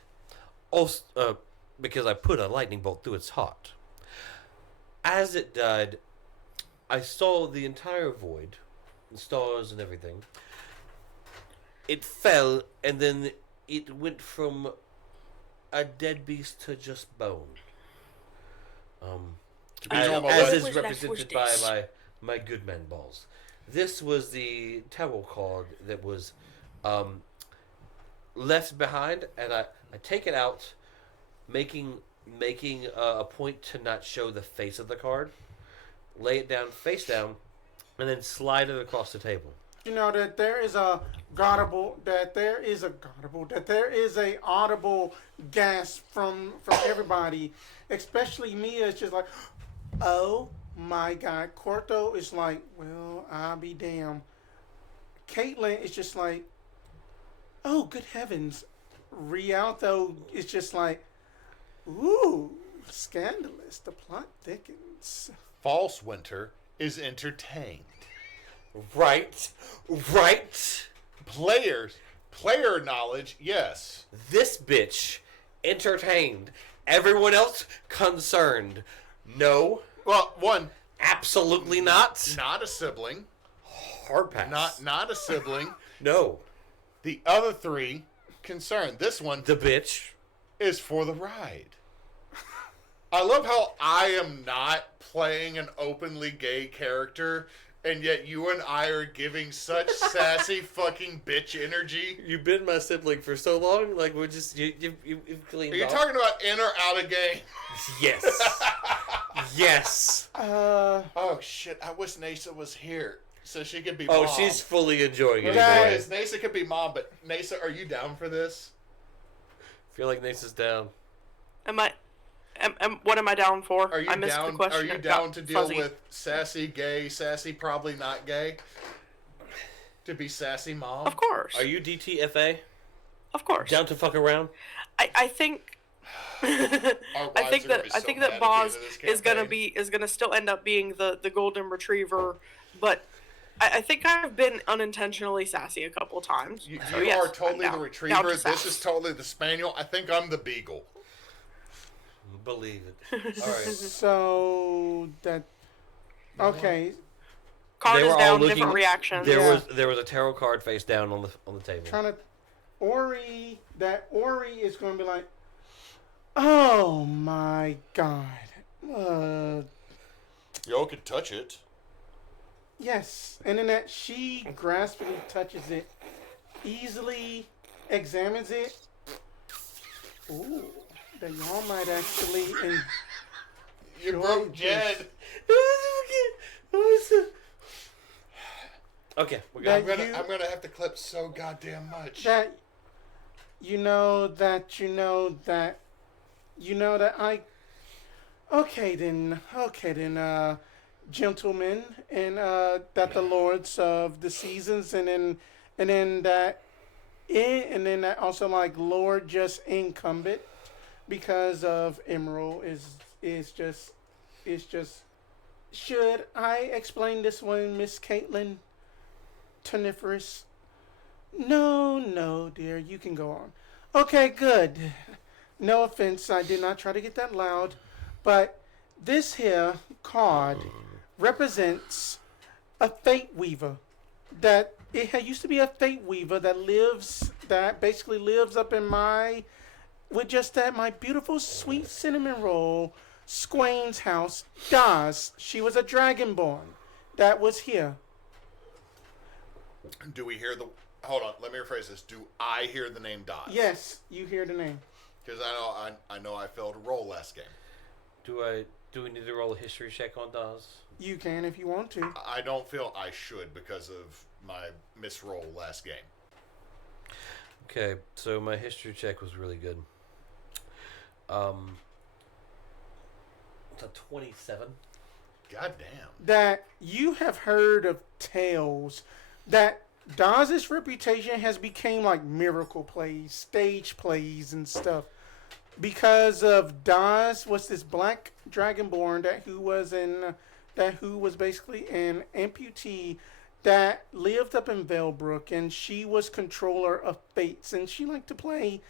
also because I put a lightning bolt through its heart. As it died, I saw the entire void, the stars and everything. It fell, and then it went from a dead beast to just bone. As is represented by my good man balls. This was the tarot card that was left behind, and I take it out, making a point to not show the face of the card, lay it down face down, and then slide it across the table. You know that there is a audible gasp from everybody, especially Mia. It's just like, oh my God. Corto is like, well, I'll be damned. Caitlin is just like, oh good heavens. Rialto is just like, ooh, scandalous. The plot thickens. False Winter is entertained. Right. Player knowledge, yes. This bitch entertained. Everyone else concerned. No. Well, one, Absolutely not. not a sibling. Hard pass. Not a sibling. No. The other three concerned. This one The bitch. is for the ride. I love how I am not playing an openly gay character, and yet you and I are giving such sassy fucking bitch energy. You've been my sibling for so long. Like we're just you've cleaned Are you off. talking about in or out of game? Yes. Yes. Oh shit! I wish Neysa was here so she could be. Oh, mom. she's fully enjoying it. Guys. I Neysa could be mom, but Neysa, are you down for this? feel like Neysa's down. What am I down for? Are you I missed down? the question. Are you It down got to deal fuzzy. with sassy gay, sassy probably not gay? To be sassy mom? Of course. Are you DTFA? Of course. Down to fuck around? I think. I think that Boz is gonna still end up being the golden retriever, but I think I've been unintentionally sassy a couple times. You So yes, are totally I'm the down retriever. to This sass. is totally the spaniel. I think I'm the beagle. Believe it. All right. So that okay. Card They is were all down, looking- different reactions. There was a tarot card face down on the table. Trying to Ori is going to be like, oh my God. Y'all can touch it. Yes, and then that she graspingly touches it, easily examines it. Ooh, that y'all might actually. You broke Jed. Okay, we're That good. you- I'm gonna have to clip so goddamn much. That you know that I. Okay then, gentlemen, and that the lords of the seasons, and then that also like Lord just incumbent because of Emerald is just. Should I explain this one, Miss Caitlin? Toniferous? No, dear, you can go on. Okay, good. No offense, I did not try to get that loud, but this here card represents a fate weaver. That it used to be a fate weaver that basically lives up in my beautiful sweet cinnamon roll Squain's house. Daz, she was a dragonborn that was here. Do we hear the? Hold on. Let me rephrase this. Do I hear the name Dot? Yes, you hear the name. Because I know I failed a roll last game. Do I Do we need to roll a history check on Daz? You can if you want to. I don't feel I should because of my misroll last game. Okay, so my history check was really good. It's a 27. Goddamn. That you have heard of tales that Daz's reputation has become like miracle plays, stage plays, and stuff because of Daz was this black dragonborn who was basically an amputee that lived up in Velbrook, and she was controller of fates, and she liked to play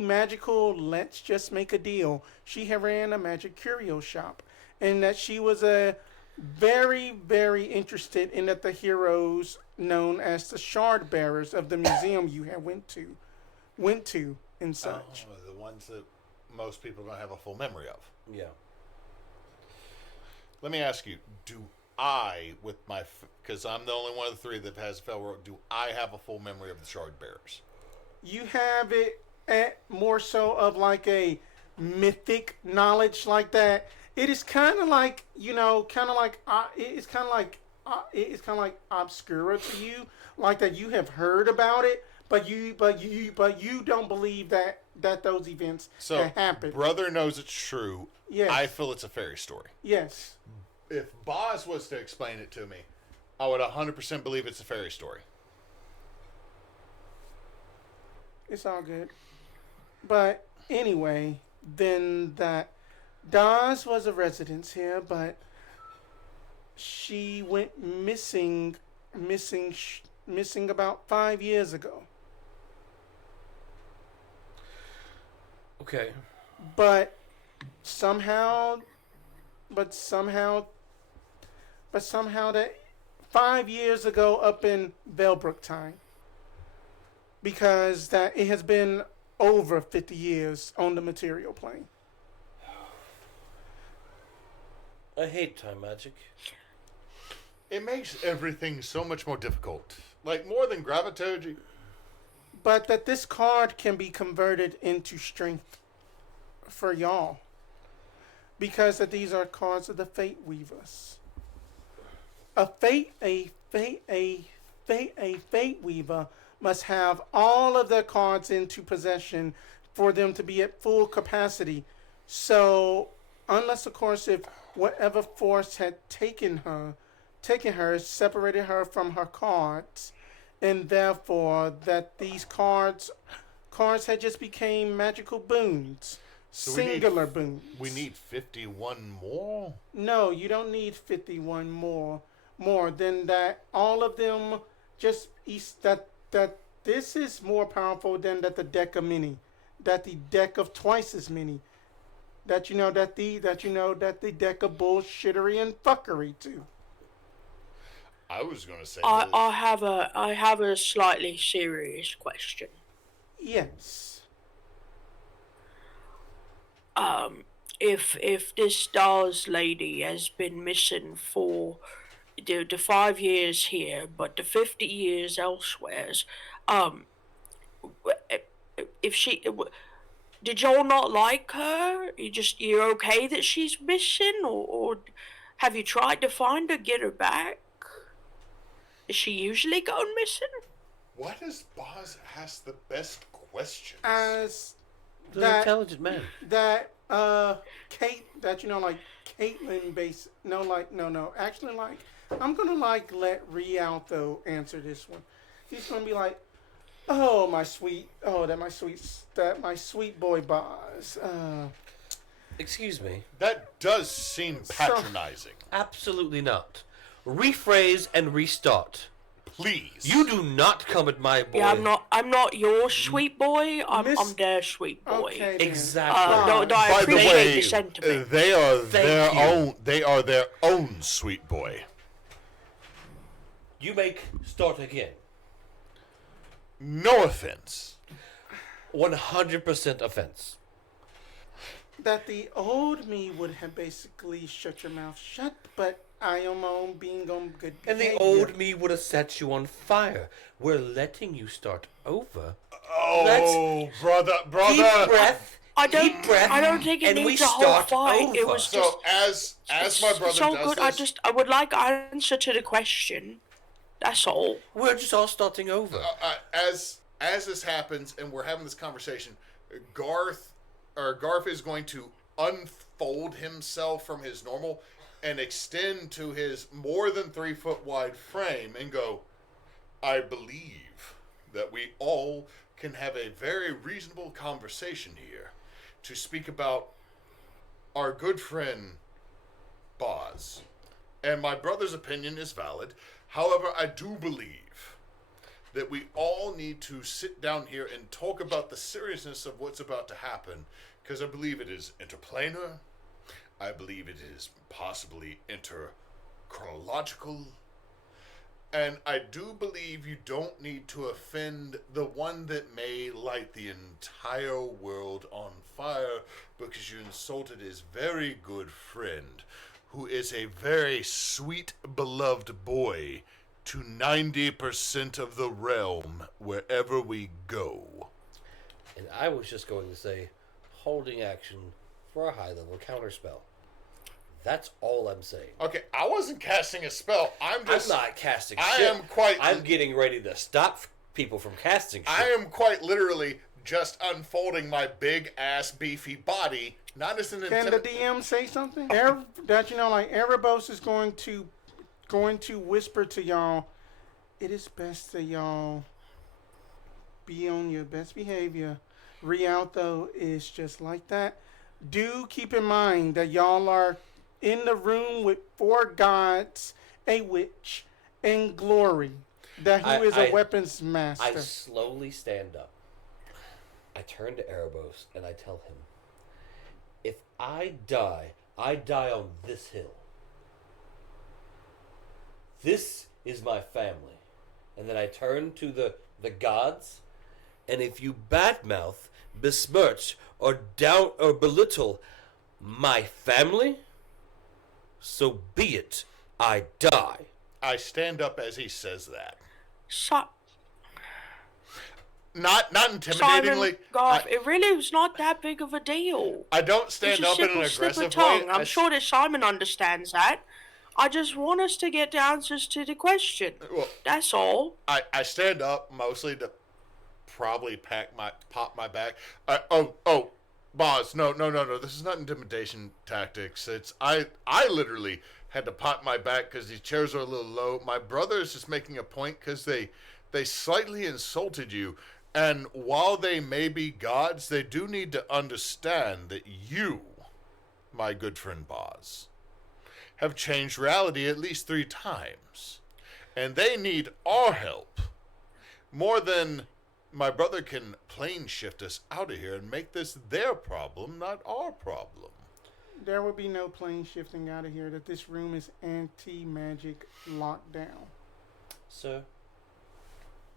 magical. Let's just make a deal. She had ran a magic curio shop, and that she was a very, very interested in that the heroes known as the shard bearers of the museum you had went to and such. The ones that most people don't have a full memory of. Yeah. Let me ask you, do I, with my, because I'm the only one of the three that has Felrock, do I have a full memory of the shard bearers? You have it at more so of like a mythic knowledge like that. It is kind of like, it's kind of like obscura to you, like that you have heard about it, but you don't believe that those events have happened. Brother knows it's true. Yes. I feel it's a fairy story. Yes. If Boz was to explain it to me, I would 100% believe it's a fairy story. It's all good. But anyway, then that Daz was a resident here, but she went missing about 5 years ago. Okay. But somehow that 5 years ago up in Velbrook time, because that it has been over 50 years on the material plane. I hate time magic. It makes everything so much more difficult. Like, more than gravity. But that this card can be converted into strength for y'all. Because that these are cards of the Fate Weavers. A Fate Weaver must have all of their cards into possession for them to be at full capacity. So, unless of course if whatever force had taken her, separated her from her cards, and therefore that these cards had just became magical boons. So Singular boons. We need 51 more? No, you don't need 51 more than that. All of them just that this is more powerful than that the deck of many, that the deck of twice as many, that the deck of bullshittery and fuckery too. I was going to say I have a slightly serious question. Yes. If this Stars lady has been missing for the 5 years here, but the 50 years elsewhere, if she, did y'all not like her? You're okay that she's missing, or have you tried to find her, get her back? Is she usually going missing? Why does Boz ask the best questions? As He's an intelligent man. That Kate, that like Caitlyn base. No. Actually, like I'm gonna let Rialto answer this one. He's gonna be like, my sweet boy Boz. Excuse me. That does seem patronizing. Absolutely not. Rephrase and restart. Please. You do not come at my boy. Yeah, I'm not your sweet boy. I'm their sweet boy. Okay, exactly. No, I By appreciate the way, the sentiment. they are Thank you. They are their own sweet boy. You make start again. No offense. 100% offense. That the old me would have basically shut your mouth shut, but I am on being on good And the behavior. old me would have set you on fire. We're letting you start over. Oh, brother. Deep breath deep breath, I don't think it and we needs a whole start fight. over. It was So just. as my brother so does good. this, I would like answer to the question. That's all. We're just all starting over. as this happens and we're having this conversation, Garf is going to unfold himself from his normal and extend to his more than 3 foot wide frame and go, I believe that we all can have a very reasonable conversation here to speak about our good friend Boz. And my brother's opinion is valid. However, I do believe that we all need to sit down here and talk about the seriousness of what's about to happen, because I believe it is interplanar. I believe it is possibly interchronological. And I do believe you don't need to offend the one that may light the entire world on fire because you insulted his very good friend, who is a very sweet, beloved boy to 90% of the realm wherever we go. And I was just going to say, holding action for a high-level counterspell. That's all I'm saying. Okay, I wasn't casting a spell. I'm not casting shit. I'm getting ready to stop people from casting shit. I am quite literally just unfolding my big-ass, beefy body. Not as an Can the DM say something? That Erebos is going to whisper to y'all, it is best that y'all be on your best behavior. Rialto is just like that. Do keep in mind that y'all are in the room with 4 gods, a witch, and Glory, who is a weapons master. I slowly stand up. I turn to Erebos and I tell him, if I die on this hill. This is my family. And then I turn to the gods, and if you badmouth, besmirch, or down or belittle my family, so be it. I die. I stand up as he says that. Not intimidatingly. Simon, Garf, it really was not that big of a deal. I don't stand up in an aggressive way. I'm sure that Simon understands that. I just want us to get the answers to the question. Well, that's all. I stand up mostly to probably pop my back. Boz, no. This is not intimidation tactics. I literally had to pop my back because these chairs are a little low. My brother is just making a point because they slightly insulted you. And while they may be gods, they do need to understand that you, my good friend Boz, have changed reality at least 3 times. And they need our help more than my brother can plane shift us out of here and make this their problem, not our problem. There will be no plane shifting out of here. That this room is anti-magic lockdown. Sir,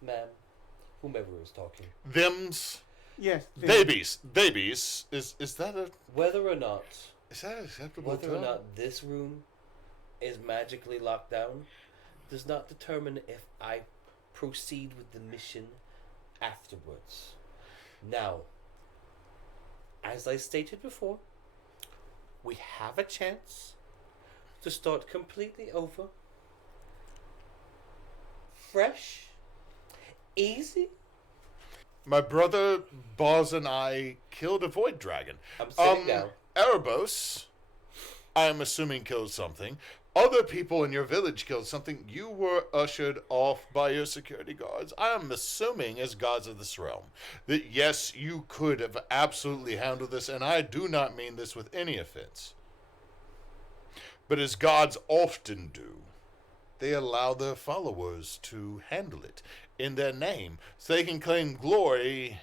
ma'am, whomever is talking. Thems. Yes. Babies. Is that a... Whether or not... Is that acceptable? Whether or not this room is magically locked down does not determine if I proceed with the mission afterwards. Now, as I stated before, we have a chance to start completely over. Fresh. Easy. My brother, Boz, and I killed a void dragon. I'm sitting down. Erebos, I am assuming, killed something. Other people in your village killed something. You were ushered off by your security guards. I am assuming, as gods of this realm, that yes, you could have absolutely handled this, and I do not mean this with any offense. But as gods often do, they allow their followers to handle it in their name, so they can claim glory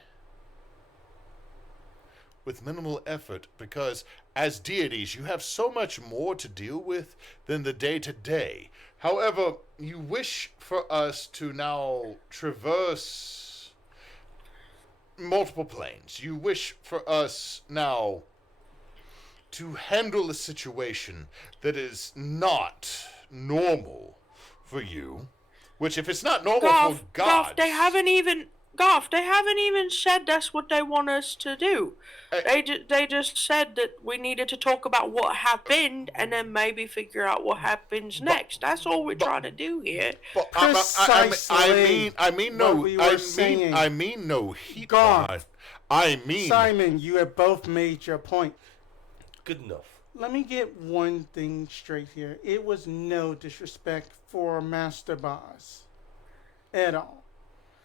with minimal effort, because as deities you have so much more to deal with than the day-to-day. However, you wish for us to now traverse multiple planes. You wish for us now to handle a situation that is not normal for you, which if it's not normal for gods... Garf, they haven't even... Garf, they haven't even said that's what they want us to do. They just said that we needed to talk about what happened and then maybe figure out what happens next. That's all we're trying to do here. But Precisely I mean what no, we were saying. I mean no heat Garf. behind. I mean, Simon, you have both made your point. Good enough. Let me get one thing straight here. It was no disrespect for Master Boss at all.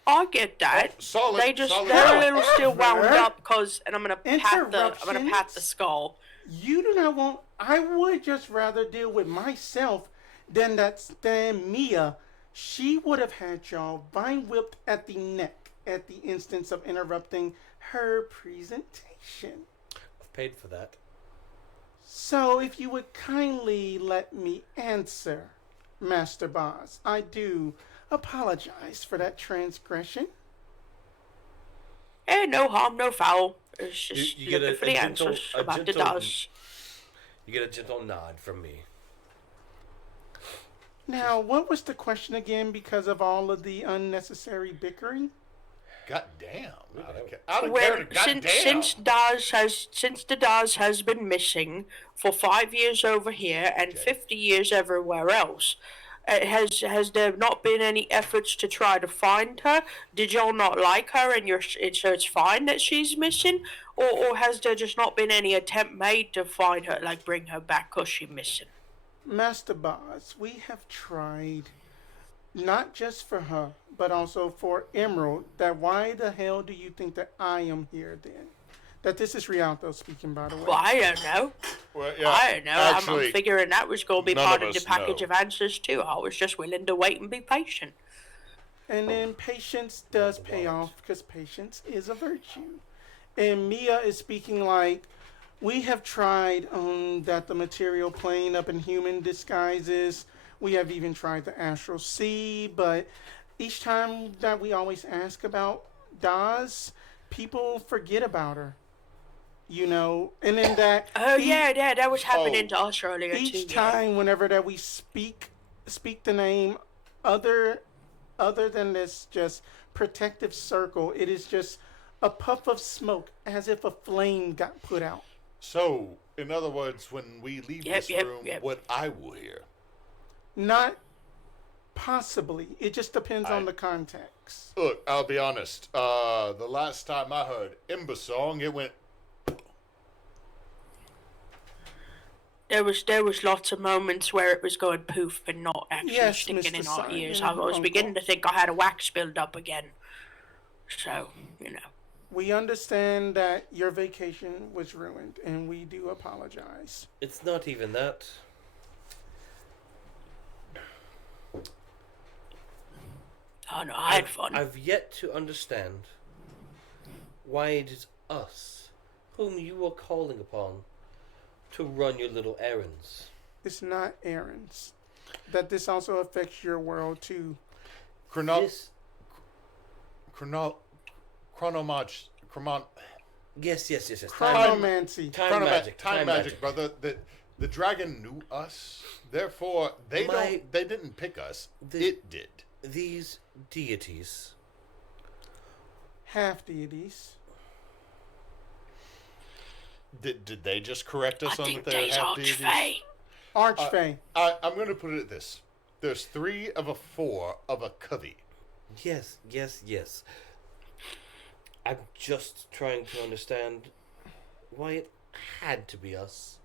I get that. solid. They're solid. a little still wound up because, and I'm gonna pat the Interruptions? skull. You do not want. I would just rather deal with myself than Mia. She would have had y'all vine whipped at the neck at the instance of interrupting her presentation. I've paid for that. So, if you would kindly let me answer, Master Boss, I do apologize for that transgression. No harm, no foul. It's just You get looking for the answers about the does. You get a gentle nod from me. Now, what was the question again because of all of the unnecessary bickering? God damn. Out of character. God damn. Since the Daz has been missing for 5 years over here and 50 years everywhere else, has there not been any efforts to try to find her? Did y'all not like her and so it's fine that she's missing? Or has there just not been any attempt made to find her, like bring her back because she's missing? Master Boss, we have tried, not just for her, but also for Emerald, that why the hell do you think that I am here then? That this is Rialto speaking, by the way. Well, I don't know. Well, yeah, I don't know. actually, I'm figuring that was going to be none part of of the us package know. of answers, too. I was just willing to wait and be patient. And then patience does pay off because patience is a virtue. And Mia is speaking like, we have tried that the material plane up in human disguises. We have even tried the astral sea, but each time that we always ask about Daz, people forget about her. You know, and then that. Oh, yeah, that was happening to us earlier, too. Each time, whenever that we speak the name other than this just protective circle, it is just a puff of smoke as if a flame got put out. So, in other words, when we leave this room, what I will hear. Not possibly. It just depends on the context. Look, I'll be honest. The last time I heard Embersong, it went. There was lots of moments where it was going poof and not actually sticking Mr. in our ears. Simon, I was beginning to think I had a wax build up again. So, We understand that your vacation was ruined, and we do apologize. It's not even that. Oh no, I had fun. I've yet to understand why it is us whom you are calling upon to run your little errands. It's not errands. That this also affects your world too. Yes, yes. Chronomancy. Time magic. Brother. The dragon knew us. Therefore, they didn't pick us. It did. These deities. Half deities. Did they just correct us I on think that they're they's half deities? Archfey. Archfey. I'm going to put it this: there's 3 of a 4 of a covey. Yes. I'm just trying to understand why it had to be us.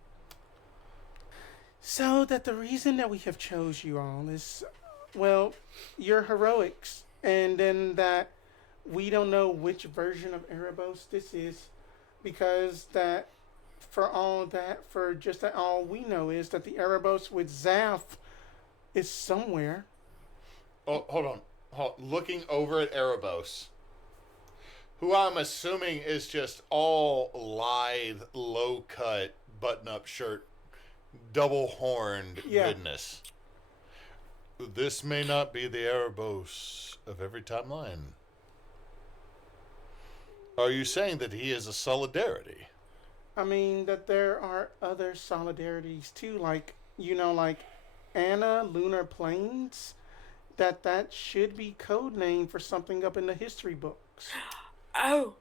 So that the reason that we have chose you all is, well, your heroics, and then that we don't know which version of Erebos this is, because that for all we know is that the Erebos with Zaph is somewhere. Oh, hold on. Looking over at Erebos, who I'm assuming is just all lithe, low-cut, button-up shirt, double-horned goodness. This may not be the Erebos of every timeline. Are you saying that he is a solidarity? I mean, that there are other solidarities too, like Anna, Lunar Plains. that should be code name for something up in the history books. Oh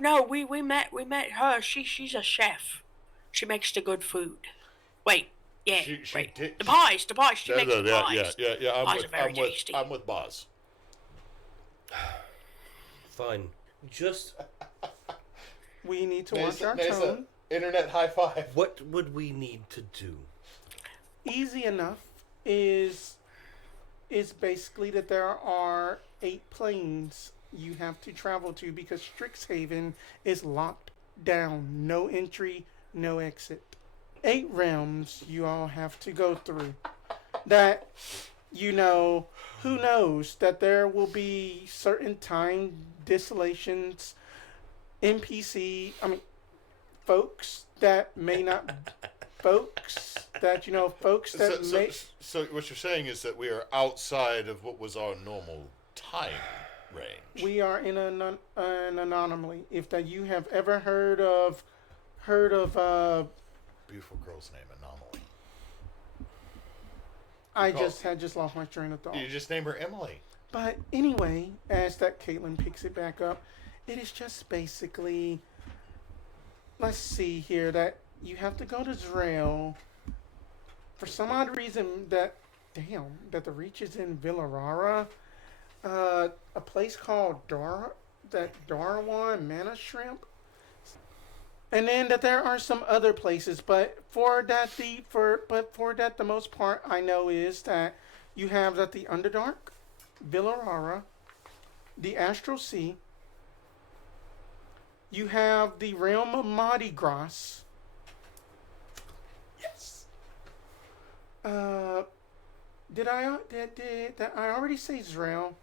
no, we met her. She's a chef. She makes the good food. Wait, yeah, She right. did. The pies. She makes the Yeah, pies. yeah. Pies are very tasty. I'm with Boz. Fine. Just We need to watch our Neysa, tone. internet high five. what would we need to do? Easy enough is basically that there are 8 planes you have to travel to because Strixhaven is locked down. No entry, no exit. 8 realms you all have to go through. That, who knows that there will be certain time distillations, folks that may not, folks that may. So what you're saying is that we are outside of what was our normal time range. We are in an anomaly. If that you have ever heard of Beautiful girl's name, Anomaly. I just lost my train of thought. You just name her Emily. But anyway, as that Caitlin picks it back up, it is just basically, let's see here, that you have to go to Zrael. For some odd reason that the Reach is in Villarara. A place called Darwan Mana Shrimp. And then that there are some other places, but for the most part I know is that you have that the Underdark, Villarara, the Astral Sea. You have the realm of Mardi Gras. Yes. Did I already say Zrael?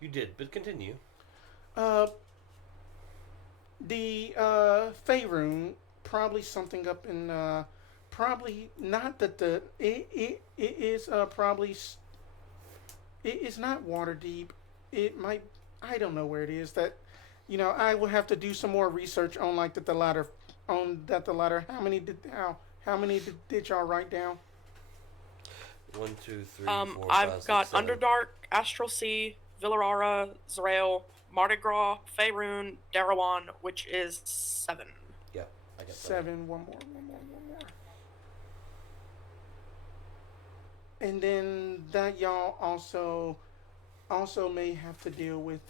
You did, but continue. The Faerun, probably something up in probably not that it is probably it is not Waterdeep. It might, I don't know where it is. That I will have to do some more research on the ladder. How many did y'all write down? 1, 2, 3, 4, 5, I've 6, got 7. Underdark, Astral Sea, Villarara, Zrael, Mardi Gras, Faerun, Darawan, which is 7. Yeah, I got 7. One more. And then that y'all also may have to deal with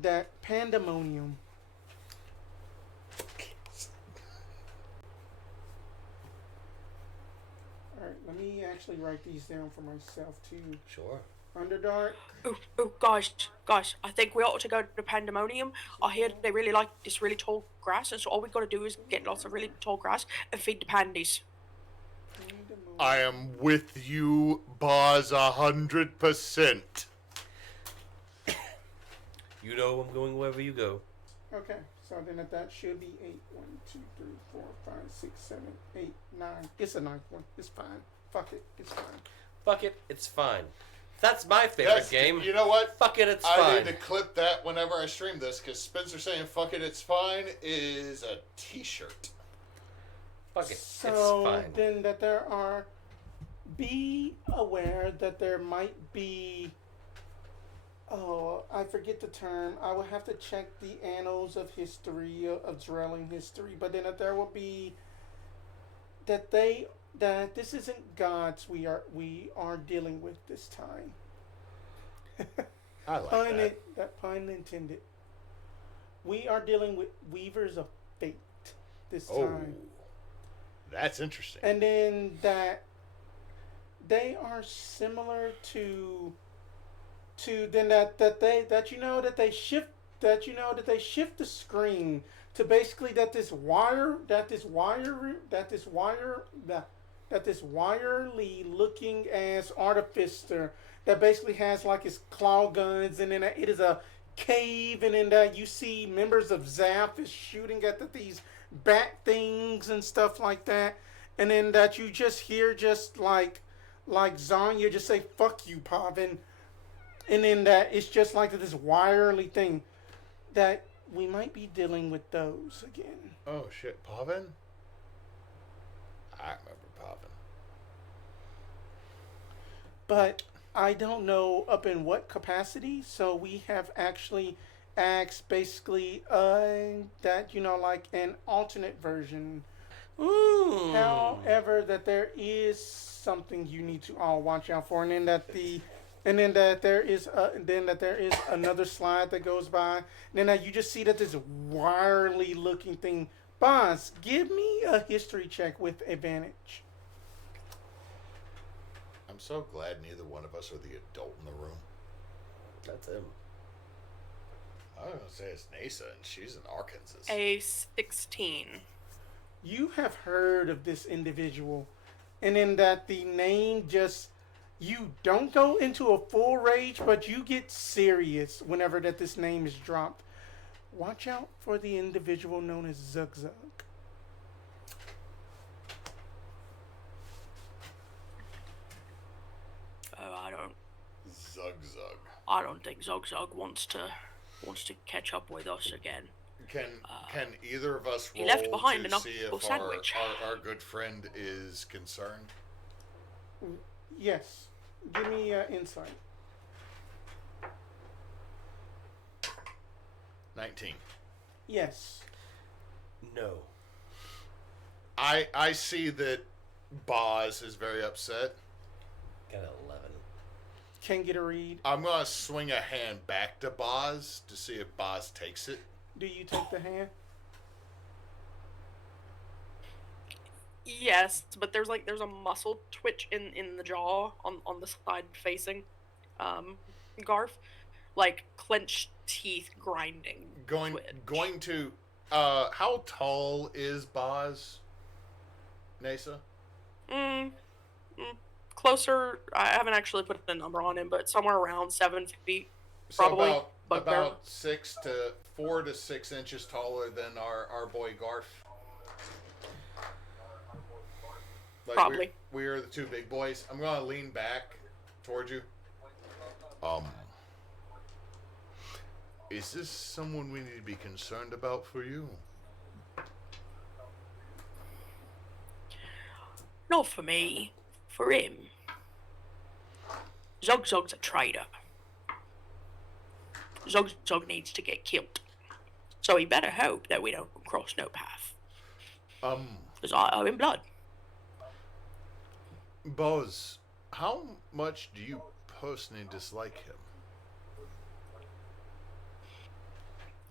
that Pandemonium. Alright, let me actually write these down for myself too. Sure. Underdark. Oh, guys, I think we ought to go to Pandemonium. I hear they really like this really tall grass, and so all we got to do is get lots of really tall grass and feed the pandies. I am with you, Boz, 100%. You know I'm going wherever you go. Okay, so then that should be 8. 1, 2, 3, 4, 5, 6, 7, 8, 9. It's a 9th one. It's fine. Fuck it. It's fine. Fuck it, it's fine. That's my favorite game. You know what? Fuck it, it's I fine. need to clip that whenever I stream this, because Spencer saying "fuck it, it's fine" is a T-shirt. Fuck it, So it's fine. then that there are, be aware that there might be, I forget the term. I will have to check the annals of history, of Zraelan history, but then that there will be, that this isn't gods we are dealing with this time. I like that. That pun intended. We are dealing with weavers of fate this time. That's interesting. And then that they are similar to then that they shift the screen to basically that this wirely looking as artificer that basically has like his claw guns, and then it is a cave, and then that you see members of Zaph is shooting at these bat things and stuff like that, and then that you just hear just like Zanya just say "fuck you, Pavin," and then that it's just like this wirely thing that we might be dealing with those again. Oh shit, Pavin? I remember Pavin. but I don't know up in what capacity. So we have actually asked basically that like an alternate version. Ooh. However, that there is something you need to all watch out for, and then that there is another slide that goes by. And then you just see that this wirely looking thing. Boss, give me a history check with advantage. I'm so glad neither one of us are the adult in the room. That's him. I was going to say it's Neysa, and she's in Arkansas. A 16. You have heard of this individual, and in that the name just, you don't go into a full rage, but you get serious whenever that this name is dropped. Watch out for the individual known as Zug Zug. Oh, Zug Zug. I don't think Zog Zog wants to catch up with us again. Can either of us roll he left behind to an see apple if sandwich. our good friend is concerned? Yes. Give me insight. 19. Yes. No. I see that Boz is very upset. Got an 11. Can't get a read. I'm going to swing a hand back to Boz to see if Boz takes it. Do you take the hand? Yes, but there's a muscle twitch in the jaw on the side facing Garf, like clenched teeth grinding. Going to how tall is Boz, Neysa? Closer. I haven't actually put a number on him, but somewhere around 7 feet, probably. So but about 4 to 6 inches taller than our boy Garf. Like probably. We are the two big boys. I'm gonna lean back towards you. Is this someone we need to be concerned about for you? Not for me. For him. Zog Zog's a traitor. Zog Zog needs to get killed. So he better hope that we don't cross no path. Because I owe him blood. Boz, how much do you personally dislike him?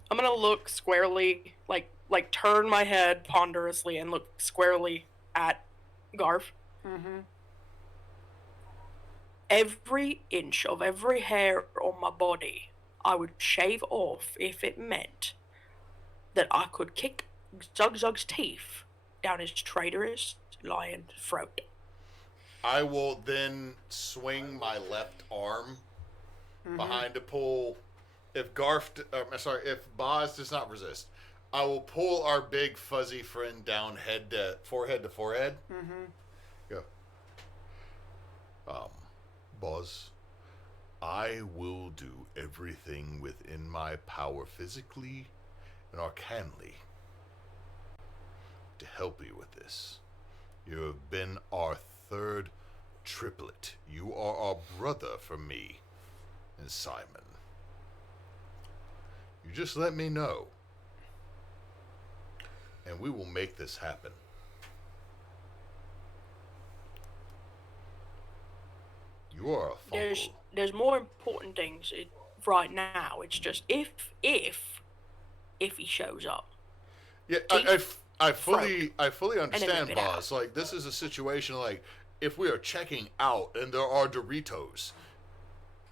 I'm gonna look squarely, like turn my head ponderously and look squarely at Garf. Mm-hmm. Every inch of every hair on my body I would shave off if it meant that I could kick Zug Zug's teeth down his traitorous lion throat. I will then swing my left arm behind to pull. If Boz does not resist, I will pull our big fuzzy friend down forehead to forehead. Go. Boz, I will do everything within my power physically and arcanely to help you with this. You have been our third triplet. You are our brother for me and Simon. You just let me know, and we will make this happen. You are a Funkle. There's more important things right now. It's just if he shows up. Yeah, I fully understand, boss. Like, this is a situation like if we are checking out and there are Doritos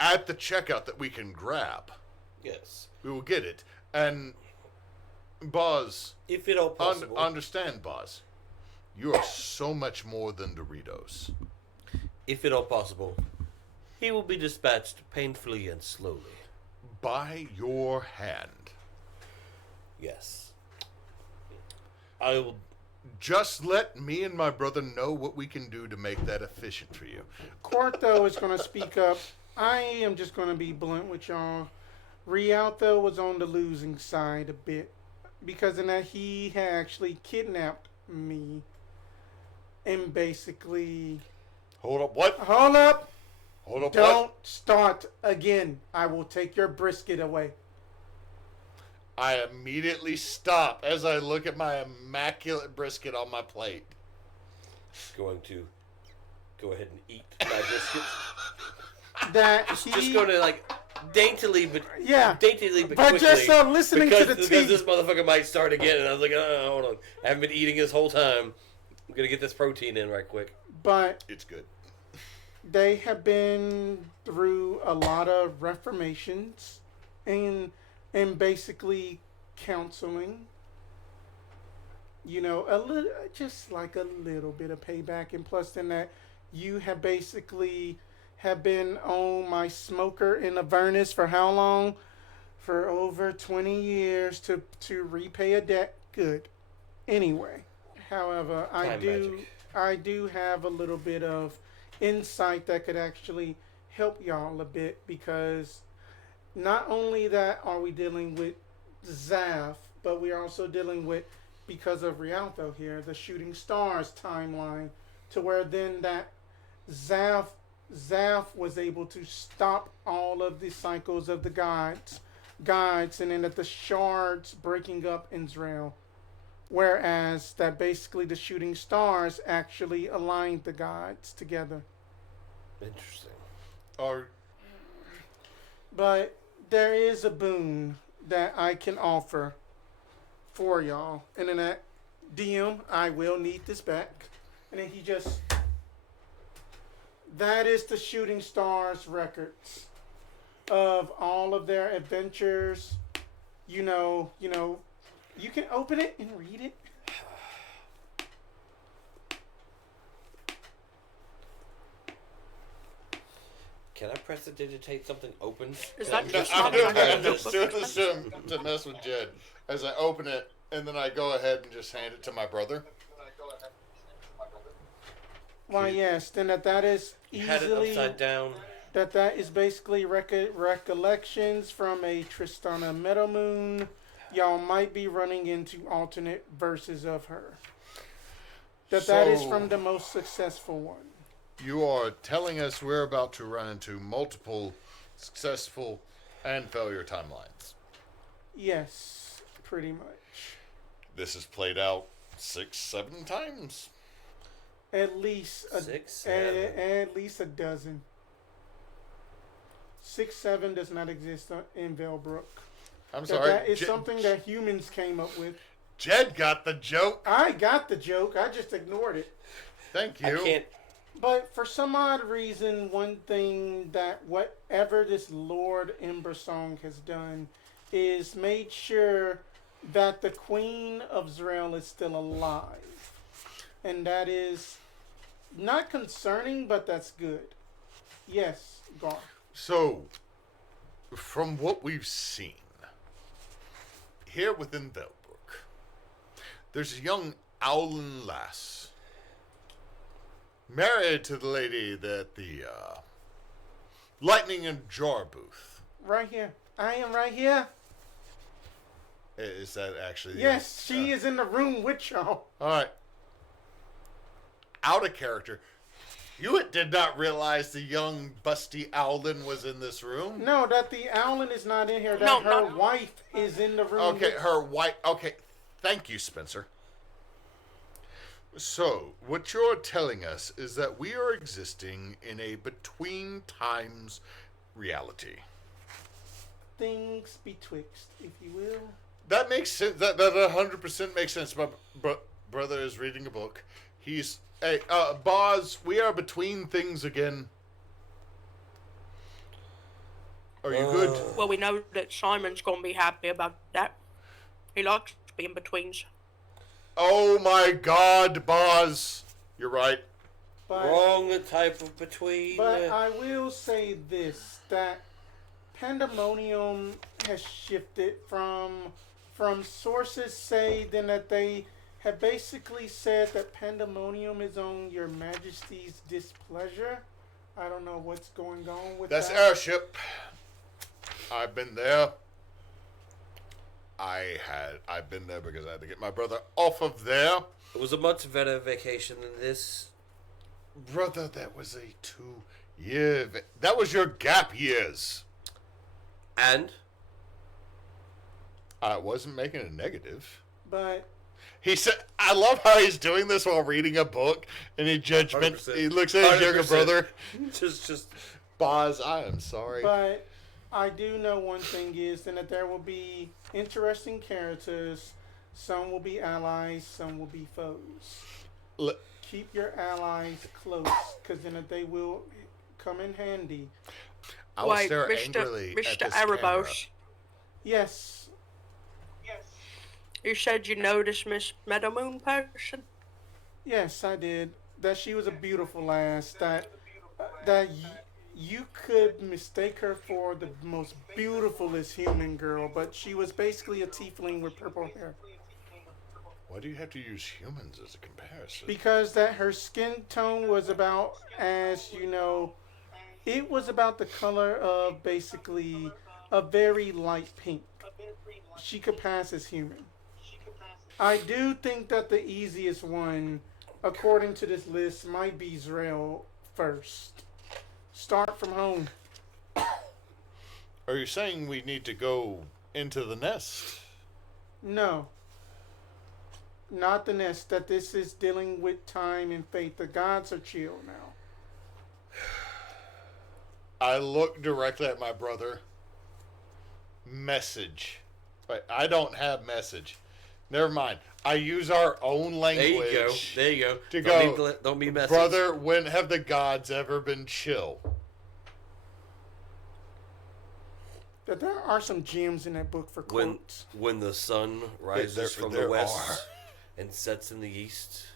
at the checkout that we can grab. Yes. We will get it. And Boz, if at all possible, understand, Boz, you are so much more than Doritos. If at all possible, he will be dispatched painfully and slowly. By your hand. Yes. I will. Just let me and my brother know what we can do to make that efficient for you. Court, though, is going to speak up. I am just going to be blunt with y'all. Rialto, though, was on the losing side a bit. Because in that he had actually kidnapped me. And basically... Hold up, what? Hold up! Hold up, Don't what? start again. I will take your brisket away. I immediately stop as I look at my immaculate brisket on my plate. Going to go ahead and eat my biscuit. Just going to like daintily, but quickly. Just listening to the because tea. this motherfucker might start again, and I was like, hold on, I haven't been eating this whole time. I'm gonna get this protein in right quick. But It's good. they have been through a lot of reformations and basically counseling. You know, a little, just like a little bit of payback, and plus then that you have basically have been on my smoker in the furnace for how long? For over 20 years to repay a debt. Good. Anyway, however, Time magic. I do have a little bit of insight that could actually help y'all a bit, because not only that are we dealing with Zaf, but we are also dealing with, because of Rialto here, the Shooting Stars timeline, to where then that Zaf was able to stop all of the cycles of the guides, and then that the shards breaking up Israel. Whereas that basically the Shooting Stars actually aligned the gods together. Interesting. But there is a boon that I can offer for y'all. And then that DM, I will need this back. And then he just... That is the Shooting Stars records of all of their adventures. You know, you can open it and read it. Can I press to digitate something open? Is that just I'm not doing a that notebook just doing or this something? to mess with Jed. As I open it, and then I go ahead and just hand it to my brother. Why, yes, then that is Had it easily... upside down. That is basically recollections from a Tristana Meadowmoon. Y'all might be running into alternate verses of her. That is from the most successful one. You are telling us we're about to run into multiple successful and failure timelines. Yes, pretty much. This is played out 6-7 times. At least a 6, 7. at least a dozen. 6-7 does not exist in Velbrook. I'm sorry. That is something that humans came up with. Jed got the joke. I got the joke. I just ignored it. Thank you. I can't. But for some odd reason, one thing that whatever this Lord Embersong has done is made sure that the Queen of Zrael is still alive. And that is not concerning, but that's good. Yes, Garf. So, from what we've seen, here within Velbrook, there's a young Owlin lass married to the lady that the Lightning and Jar booth. Right here. I am right here. Is that actually? Yes, she is in the room with y'all. All right. Out of character. You did not realize the young busty Owlin was in this room? No, that the Owlin is not in here. That No, her no. wife is in the room. Okay, her wife. Okay, thank you, Spencer. So, what you're telling us is that we are existing in a between times reality. Things betwixt, if you will. That makes sense. That 100% makes sense. My brother is reading a book. He's... Hey, Boz, we are between things again. Are you good? Well, we know that Simon's gonna be happy about that. He likes to be in betweens. Oh my God, Boz. You're right. But, Wrong type of between. but I will say this, that Pandemonium has shifted from sources say then that they have basically said that Pandemonium is on your Majesty's displeasure. I don't know what's going on with That's that. airship. I've been there. I've been there because I had to get my brother off of there. It was a much better vacation than this. Brother, that was a 2 Yeah, that was your gap years. And I wasn't making a negative. But He said, I love how he's doing this while reading a book, and he 100%. he looks at his younger 100%. brother. just Boz, I am sorry. but I do know one thing is then that there will be interesting characters. Some will be allies, some will be foes. L- Keep your allies close, because then they will come in handy. I will stare angrily at Mr. this camera. Erebos, Yes, you said you noticed Miss Meadowmoon person? yes, I did. That she was a beautiful lass. That you could mistake her for the most beautifulest human girl, but she was basically a tiefling with purple hair. Why do you have to use humans as a comparison? Because that her skin tone was about, as you know, it was about the color of basically a very light pink. She could pass as human. I do think that the easiest one, according to this list, might be Zrael first. Start from home. Are you saying we need to go into the nest? No. Not the nest. That this is dealing with time and fate. The gods are chill now. I look directly at my brother. Message. Wait, I don't have message. Never mind. I use our own language. there you go. To Don't be messy. Brother, when have the gods ever been chill? That there are some gems in that book for quotes. When the sun rises from the there west are. and sets in the east.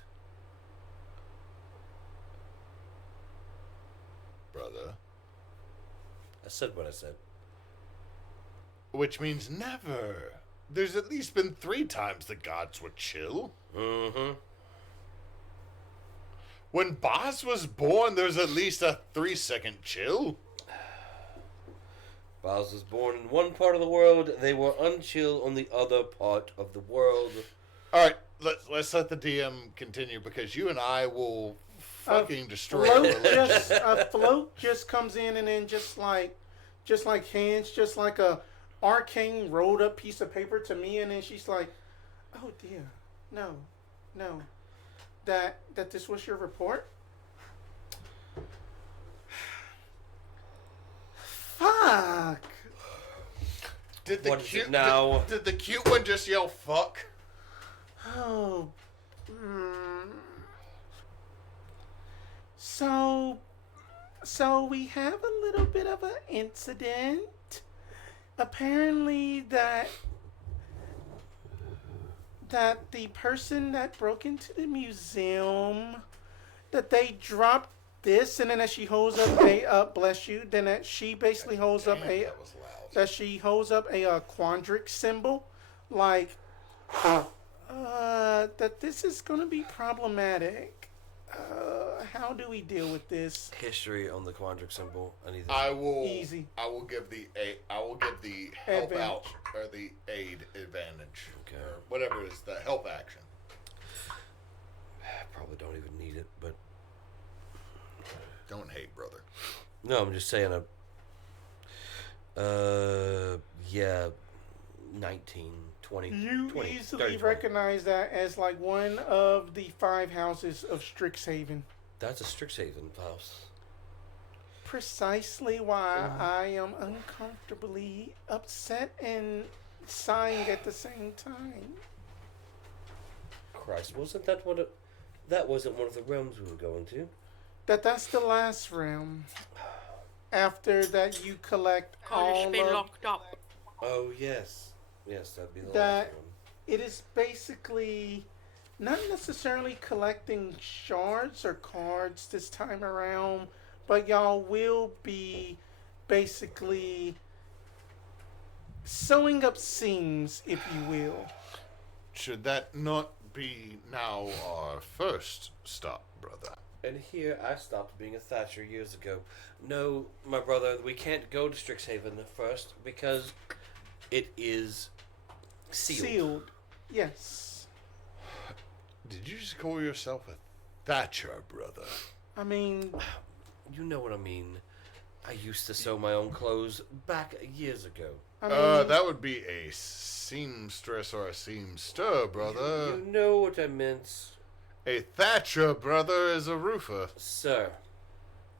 Brother. I said what I said. Which means never. There's at least been 3 times the gods were chill. Mm-hmm. When Boz was born, there was at least a 3-second chill. Boz was born in one part of the world. They were unchill on the other part of the world. All right, let's let the DM continue because you and I will fucking destroy our relationship. A float just comes in and then just like hands just like a arcane rolled up piece of paper to me, and then she's like, "Oh dear, no, that this was your report." Fuck. Did the What is cute it now? Did the cute one just yell fuck? Oh. So we have a little bit of an incident. Apparently that the person that broke into the museum, that they dropped this, and then that she holds up a bless you, then that she basically holds up a That was loud. that she holds up a quadric symbol, like that this is gonna be problematic. How do we deal with this? History on the quadric symbol. Anything. I will Easy. I will give the help out or the aid advantage Okay. or whatever it is, the help action. Probably don't even need it, but Don't hate, brother. no, I'm just saying. Yeah, 19, 20. You 20, easily 30, 20. recognize that as like one of the 5 houses of Strixhaven. That's a Strixhaven house. Precisely why I am uncomfortably upset and sighing at the same time. Christ, wasn't that one of... That wasn't one of the realms we were going to. That's the last realm. After that, you collect College all been of locked up. Oh, yes. Yes, that'd be the that. last one. It is basically not necessarily collecting shards or cards this time around, but y'all will be basically sewing up seams, if you will. Should that not be now our first stop, brother? And here I stopped being a Thatcher years ago. No, my brother, we can't go to Strixhaven first because it is sealed. Yes. Did you just call yourself a Thatcher, brother? I mean, You know what I mean. I used to sew my own clothes back years ago. I mean, That would be a seamstress or a seamster, brother. You know what I meant, A thatcher, brother, is a roofer. sir.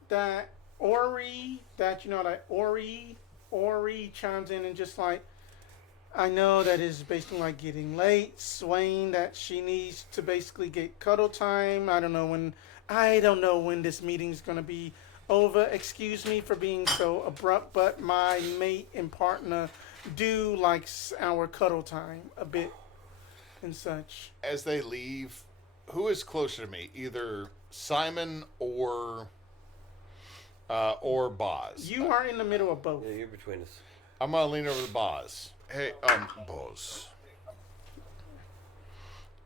that Ori chimes in and just like, I know that is basically like getting late, Swain, that she needs to basically get cuddle time. I don't know when this meeting's gonna be over. Excuse me for being so abrupt, but my mate and partner do like our cuddle time a bit and such. As they leave, who is closer to me? Either Simon or Boz. You are in the middle of both. Yeah, you're between us. I'm gonna lean over to Boz. Hey, Boz.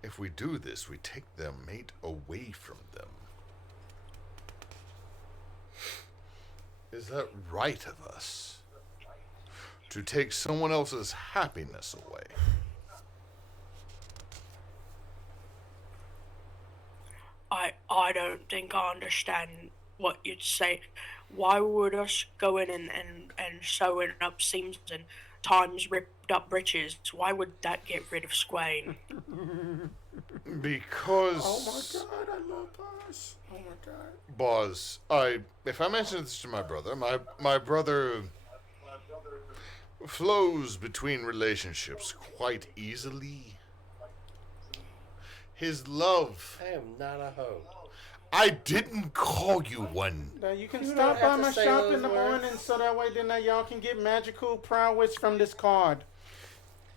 If we do this, we take their mate away from them. Is that right of us? To take someone else's happiness away? I don't think I understand what you'd say. Why would us go in and sewing up seams and Times ripped up breeches, why would that get rid of Swain? Because... Oh my god, I love Boz. Oh my god. Boz, if I mention this to my brother, my brother flows between relationships quite easily. His love... I am not a hoe. I didn't call you one. Now you can You stop don't by have to my say shop those in the words. morning so that way then y'all can get magical prowess from this card.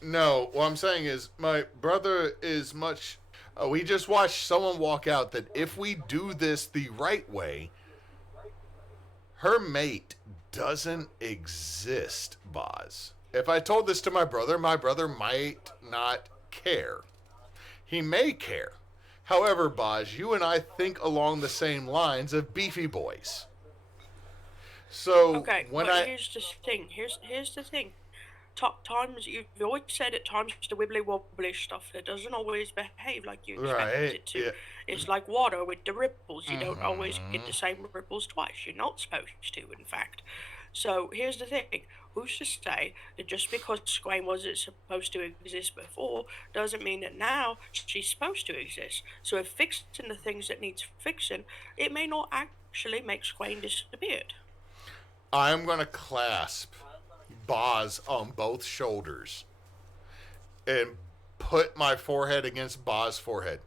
No, what I'm saying is my brother is much... we just watched someone walk out that if we do this the right way, her mate doesn't exist, Boz. If I told this to my brother might not care. He may care. However, Boz, you and I think along the same lines of beefy boys. So Okay, when but here's the thing. Here's the thing. Times you've always said at times the wibbly wobbly stuff that doesn't always behave like you expect it to. yeah. It's like water with the ripples. You don't always get the same ripples twice. You're not supposed to, in fact. So here's the thing. Who's to say that just because Swain wasn't supposed to exist before doesn't mean that now she's supposed to exist? So if fixing the things that needs fixing, it may not actually make Swain disappeared. I'm going to clasp Boz on both shoulders and put my forehead against Boz's forehead.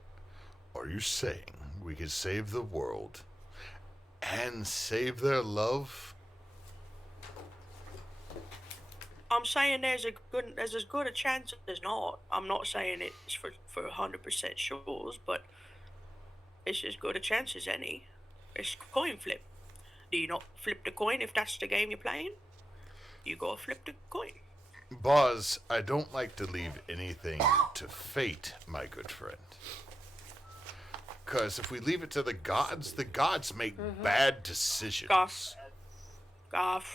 Are you saying we could save the world and save their love? I'm saying there's as good a chance as not. I'm not saying it's for 100% sure, but it's as good a chance as any. It's coin flip. Do you not flip the coin if that's the game you're playing? You go flip the coin. Boz, I don't like to leave anything to fate, my good friend. Because if we leave it to the gods make bad decisions. Garf.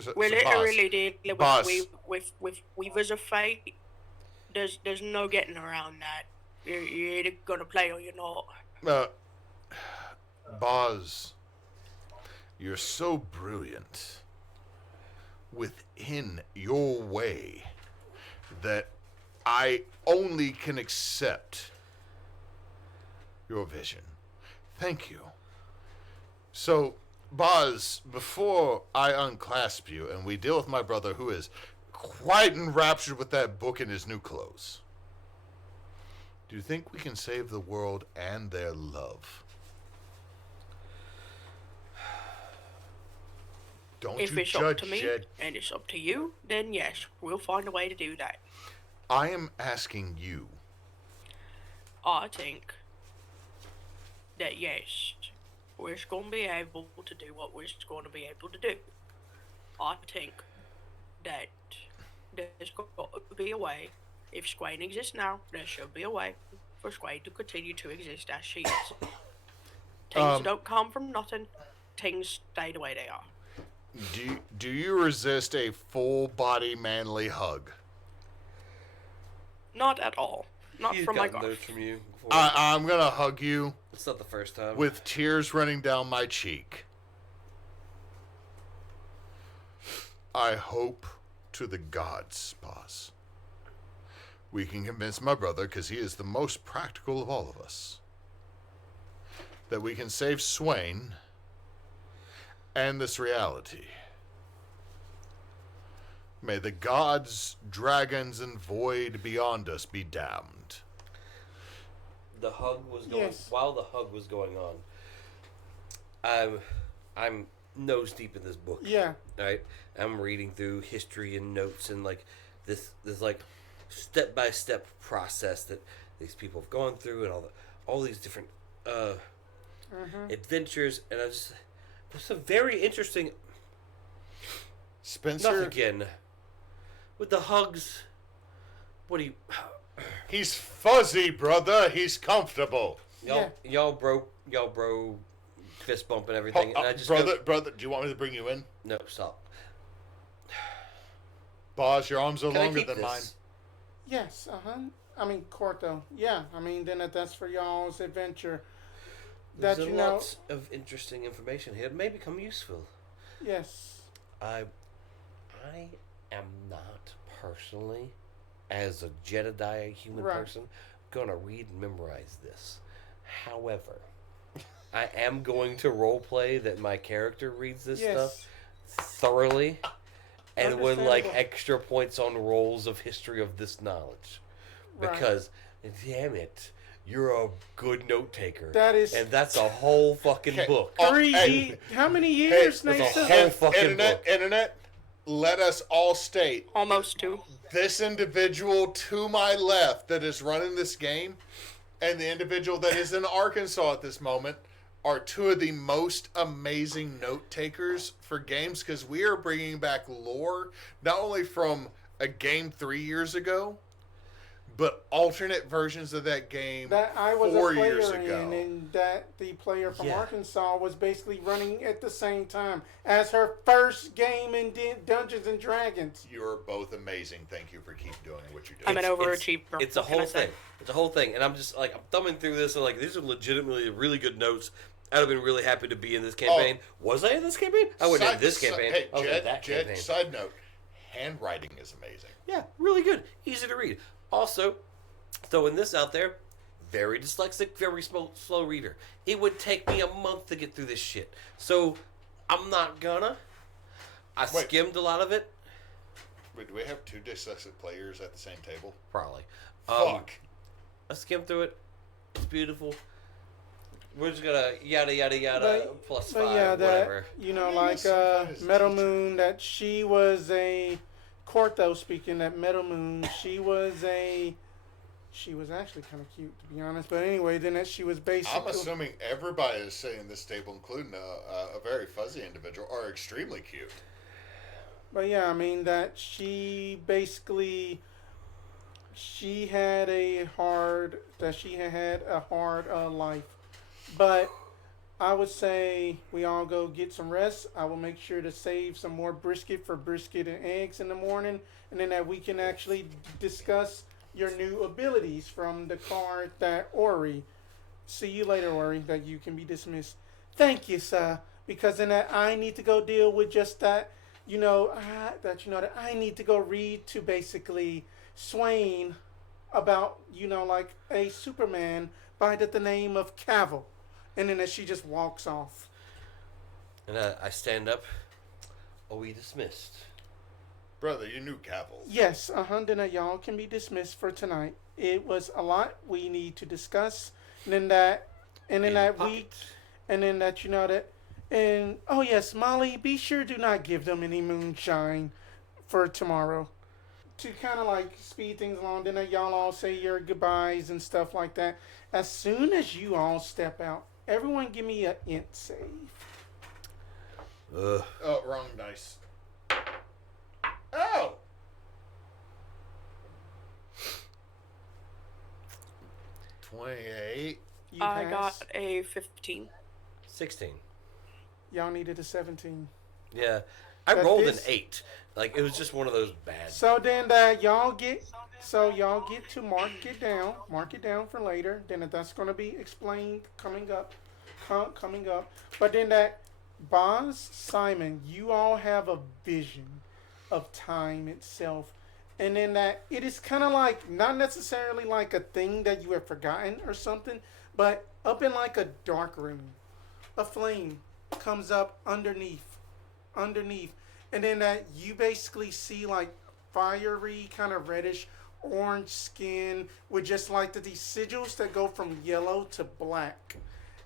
So, We're literally dealing Boz. with weavers of fate. There's no getting around that. You're either gonna play or you're not. Boz, you're so brilliant within your way that I only can accept your vision. Thank you. So, Boz, before I unclasp you and we deal with my brother who is quite enraptured with that book in his new clothes, do you think we can save the world and their love? Don't If you it's up judge to me Jed. and it's up to you, then yes, we'll find a way to do that. I am asking you. I think that yes, we're going to be able to do what we're going to be able to do. I think that there's got to be a way. If Swain exists now, there should be a way for Swain to continue to exist as she is. Things don't come from nothing. Things stay the way they are. Do you resist a full body manly hug? Not at all. Not He's from my gotten Garf. those from you before. I'm gonna hug you It's not the first time. with tears running down my cheek. I hope to the gods, boss, we can convince my brother, because he is the most practical of all of us, that we can save Swain and this reality. May the gods, dragons, and void beyond us be damned. The hug was going. Yes. While the hug was going on, I'm nose deep in this book. Yeah. Right. I'm reading through history and notes and like this like step by step process that these people have gone through and all these different adventures, and there's some very interesting. Spencer, Enough again. With the hugs. What do you? he's fuzzy, brother. He's comfortable. Y'all bro fist bump and everything, and I just brother, do you want me to bring you in? no, stop. Boss, your arms are Can I longer keep than this? mine. Yes. I mean, Corto. Yeah. I mean, then that's for y'all's adventure. That There's you know. lots of interesting information here. It may become useful. Yes. I am not personally, as a Jedediah human Right. person, gonna read and memorize this. However, I am going to roleplay that my character reads this stuff thoroughly, and would like Understandable. extra points on rolls of history of this knowledge, Right. because damn it, you're a good note taker. That is- and that's a whole fucking Okay. book. Oh, 3D. How many years, that's a Neysadoes? whole fucking book. Internet, let us all state Almost 2. this individual to my left that is running this game and the individual that is in Arkansas at this moment are two of the most amazing note takers for games, because we are bringing back lore not only from a game 3 years ago, but alternate versions of that game That I was 4 a player years ago. in, and that the player from Yeah. Arkansas was basically running at the same time as her first game in Dungeons and Dragons. You're both amazing. Thank you for keep doing what you're doing. I'm an overachiever. It's a What can I whole say? thing. It's a whole thing, and I'm just like I'm thumbing through this, and like these are legitimately really good notes. I'd have been really happy to be in this campaign. Was I in this campaign? I wasn't in this campaign. Hey, I was in that Jed, campaign. side note, handwriting is amazing. Yeah, really good, easy to read. Also, throwing this out there, very dyslexic, very slow reader. It would take me a month to get through this shit. So I'm not gonna. I Wait. skimmed a lot of it, Wait, do we have two dyslexic players at the same table? probably. Fuck. I skimmed through it. It's beautiful. We're just gonna yada yada yada plus But 5, yeah, whatever. that you know, Yeah, like yes, as a Metal teacher. Moon, that she was a Corto speaking. That Metal Moon, she was actually kind of cute, to be honest. But anyway, then that she was basically. I'm assuming everybody is sitting at this table, including a very fuzzy individual, are extremely cute. But yeah, I mean that she basically had a hard life, but I would say we all go get some rest. I will make sure to save some more brisket for brisket and eggs in the morning, and then that we can actually discuss your new abilities from the card that Ori. See you later, Ori. That you can be dismissed. Thank you, sir. Because then that I need to go deal with just that. That I need to go read to basically Swain about like a Superman by the name of Cavill, and then that she just walks off. And I stand up. Are we dismissed? Brother, you knew Cavill. Yes, then that y'all can be dismissed for tonight. It was a lot we need to discuss, and then that and oh yes, Molly, be sure do not give them any moonshine for tomorrow. To kind of like speed things along, then y'all all say your goodbyes and stuff like that. As soon as you all step out, everyone give me a int save. Ugh. Oh, wrong dice. Oh! 28. You I pass. got a 15. 16. Y'all needed a 17. Yeah. I that rolled this- an 8. Like, it was just one of those bad. So then that y'all get to mark it down for later. Then that's going to be explained coming up. But then that Boz, Simon, you all have a vision of time itself. And then that it is kind of like, not necessarily like a thing that you have forgotten or something, but up in like a dark room, a flame comes up underneath. And then that you basically see like fiery, kind of reddish orange skin with just like these sigils that go from yellow to black.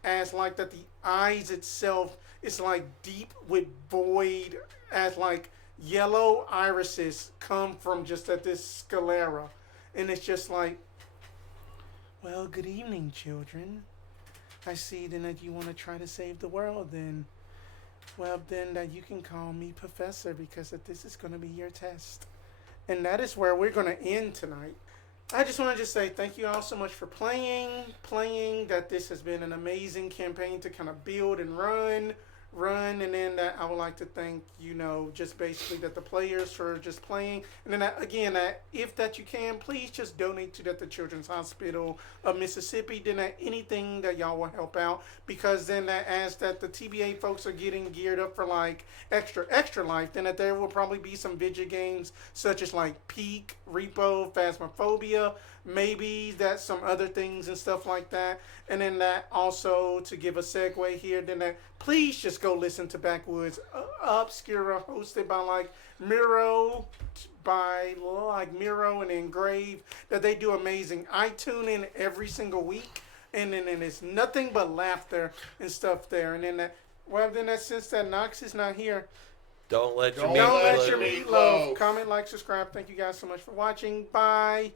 As like that the eyes itself is like deep with void, as like yellow irises come from just at this sclera. And it's just like, well, good evening, children. I see then that you want to try to save the world then. Well, then that you can call me Professor because that this is going to be your test. And that is where we're going to end tonight. I just want to say thank you all so much for playing, that this has been an amazing campaign to kind of build and run, and then that I would like to thank, just basically that the players for just playing, and then again, if that you can, please just donate to the Children's Hospital of Mississippi, then anything that y'all will help out, because then as that the TBA folks are getting geared up for like extra life, then that there will probably be some video games such as like Peak, Repo, Phasmophobia, maybe that some other things and stuff like that. And then that also, to give a segue here, then that please just go listen to Backwoods Obscura, hosted by like Miro, and Engrave, that they do amazing. I tune in every single week, and then it's nothing but laughter and stuff there. And then since that Knox is not here, Don't let your don't let your meat meat loaf. Comment, like, subscribe. Thank you guys so much for watching. Bye.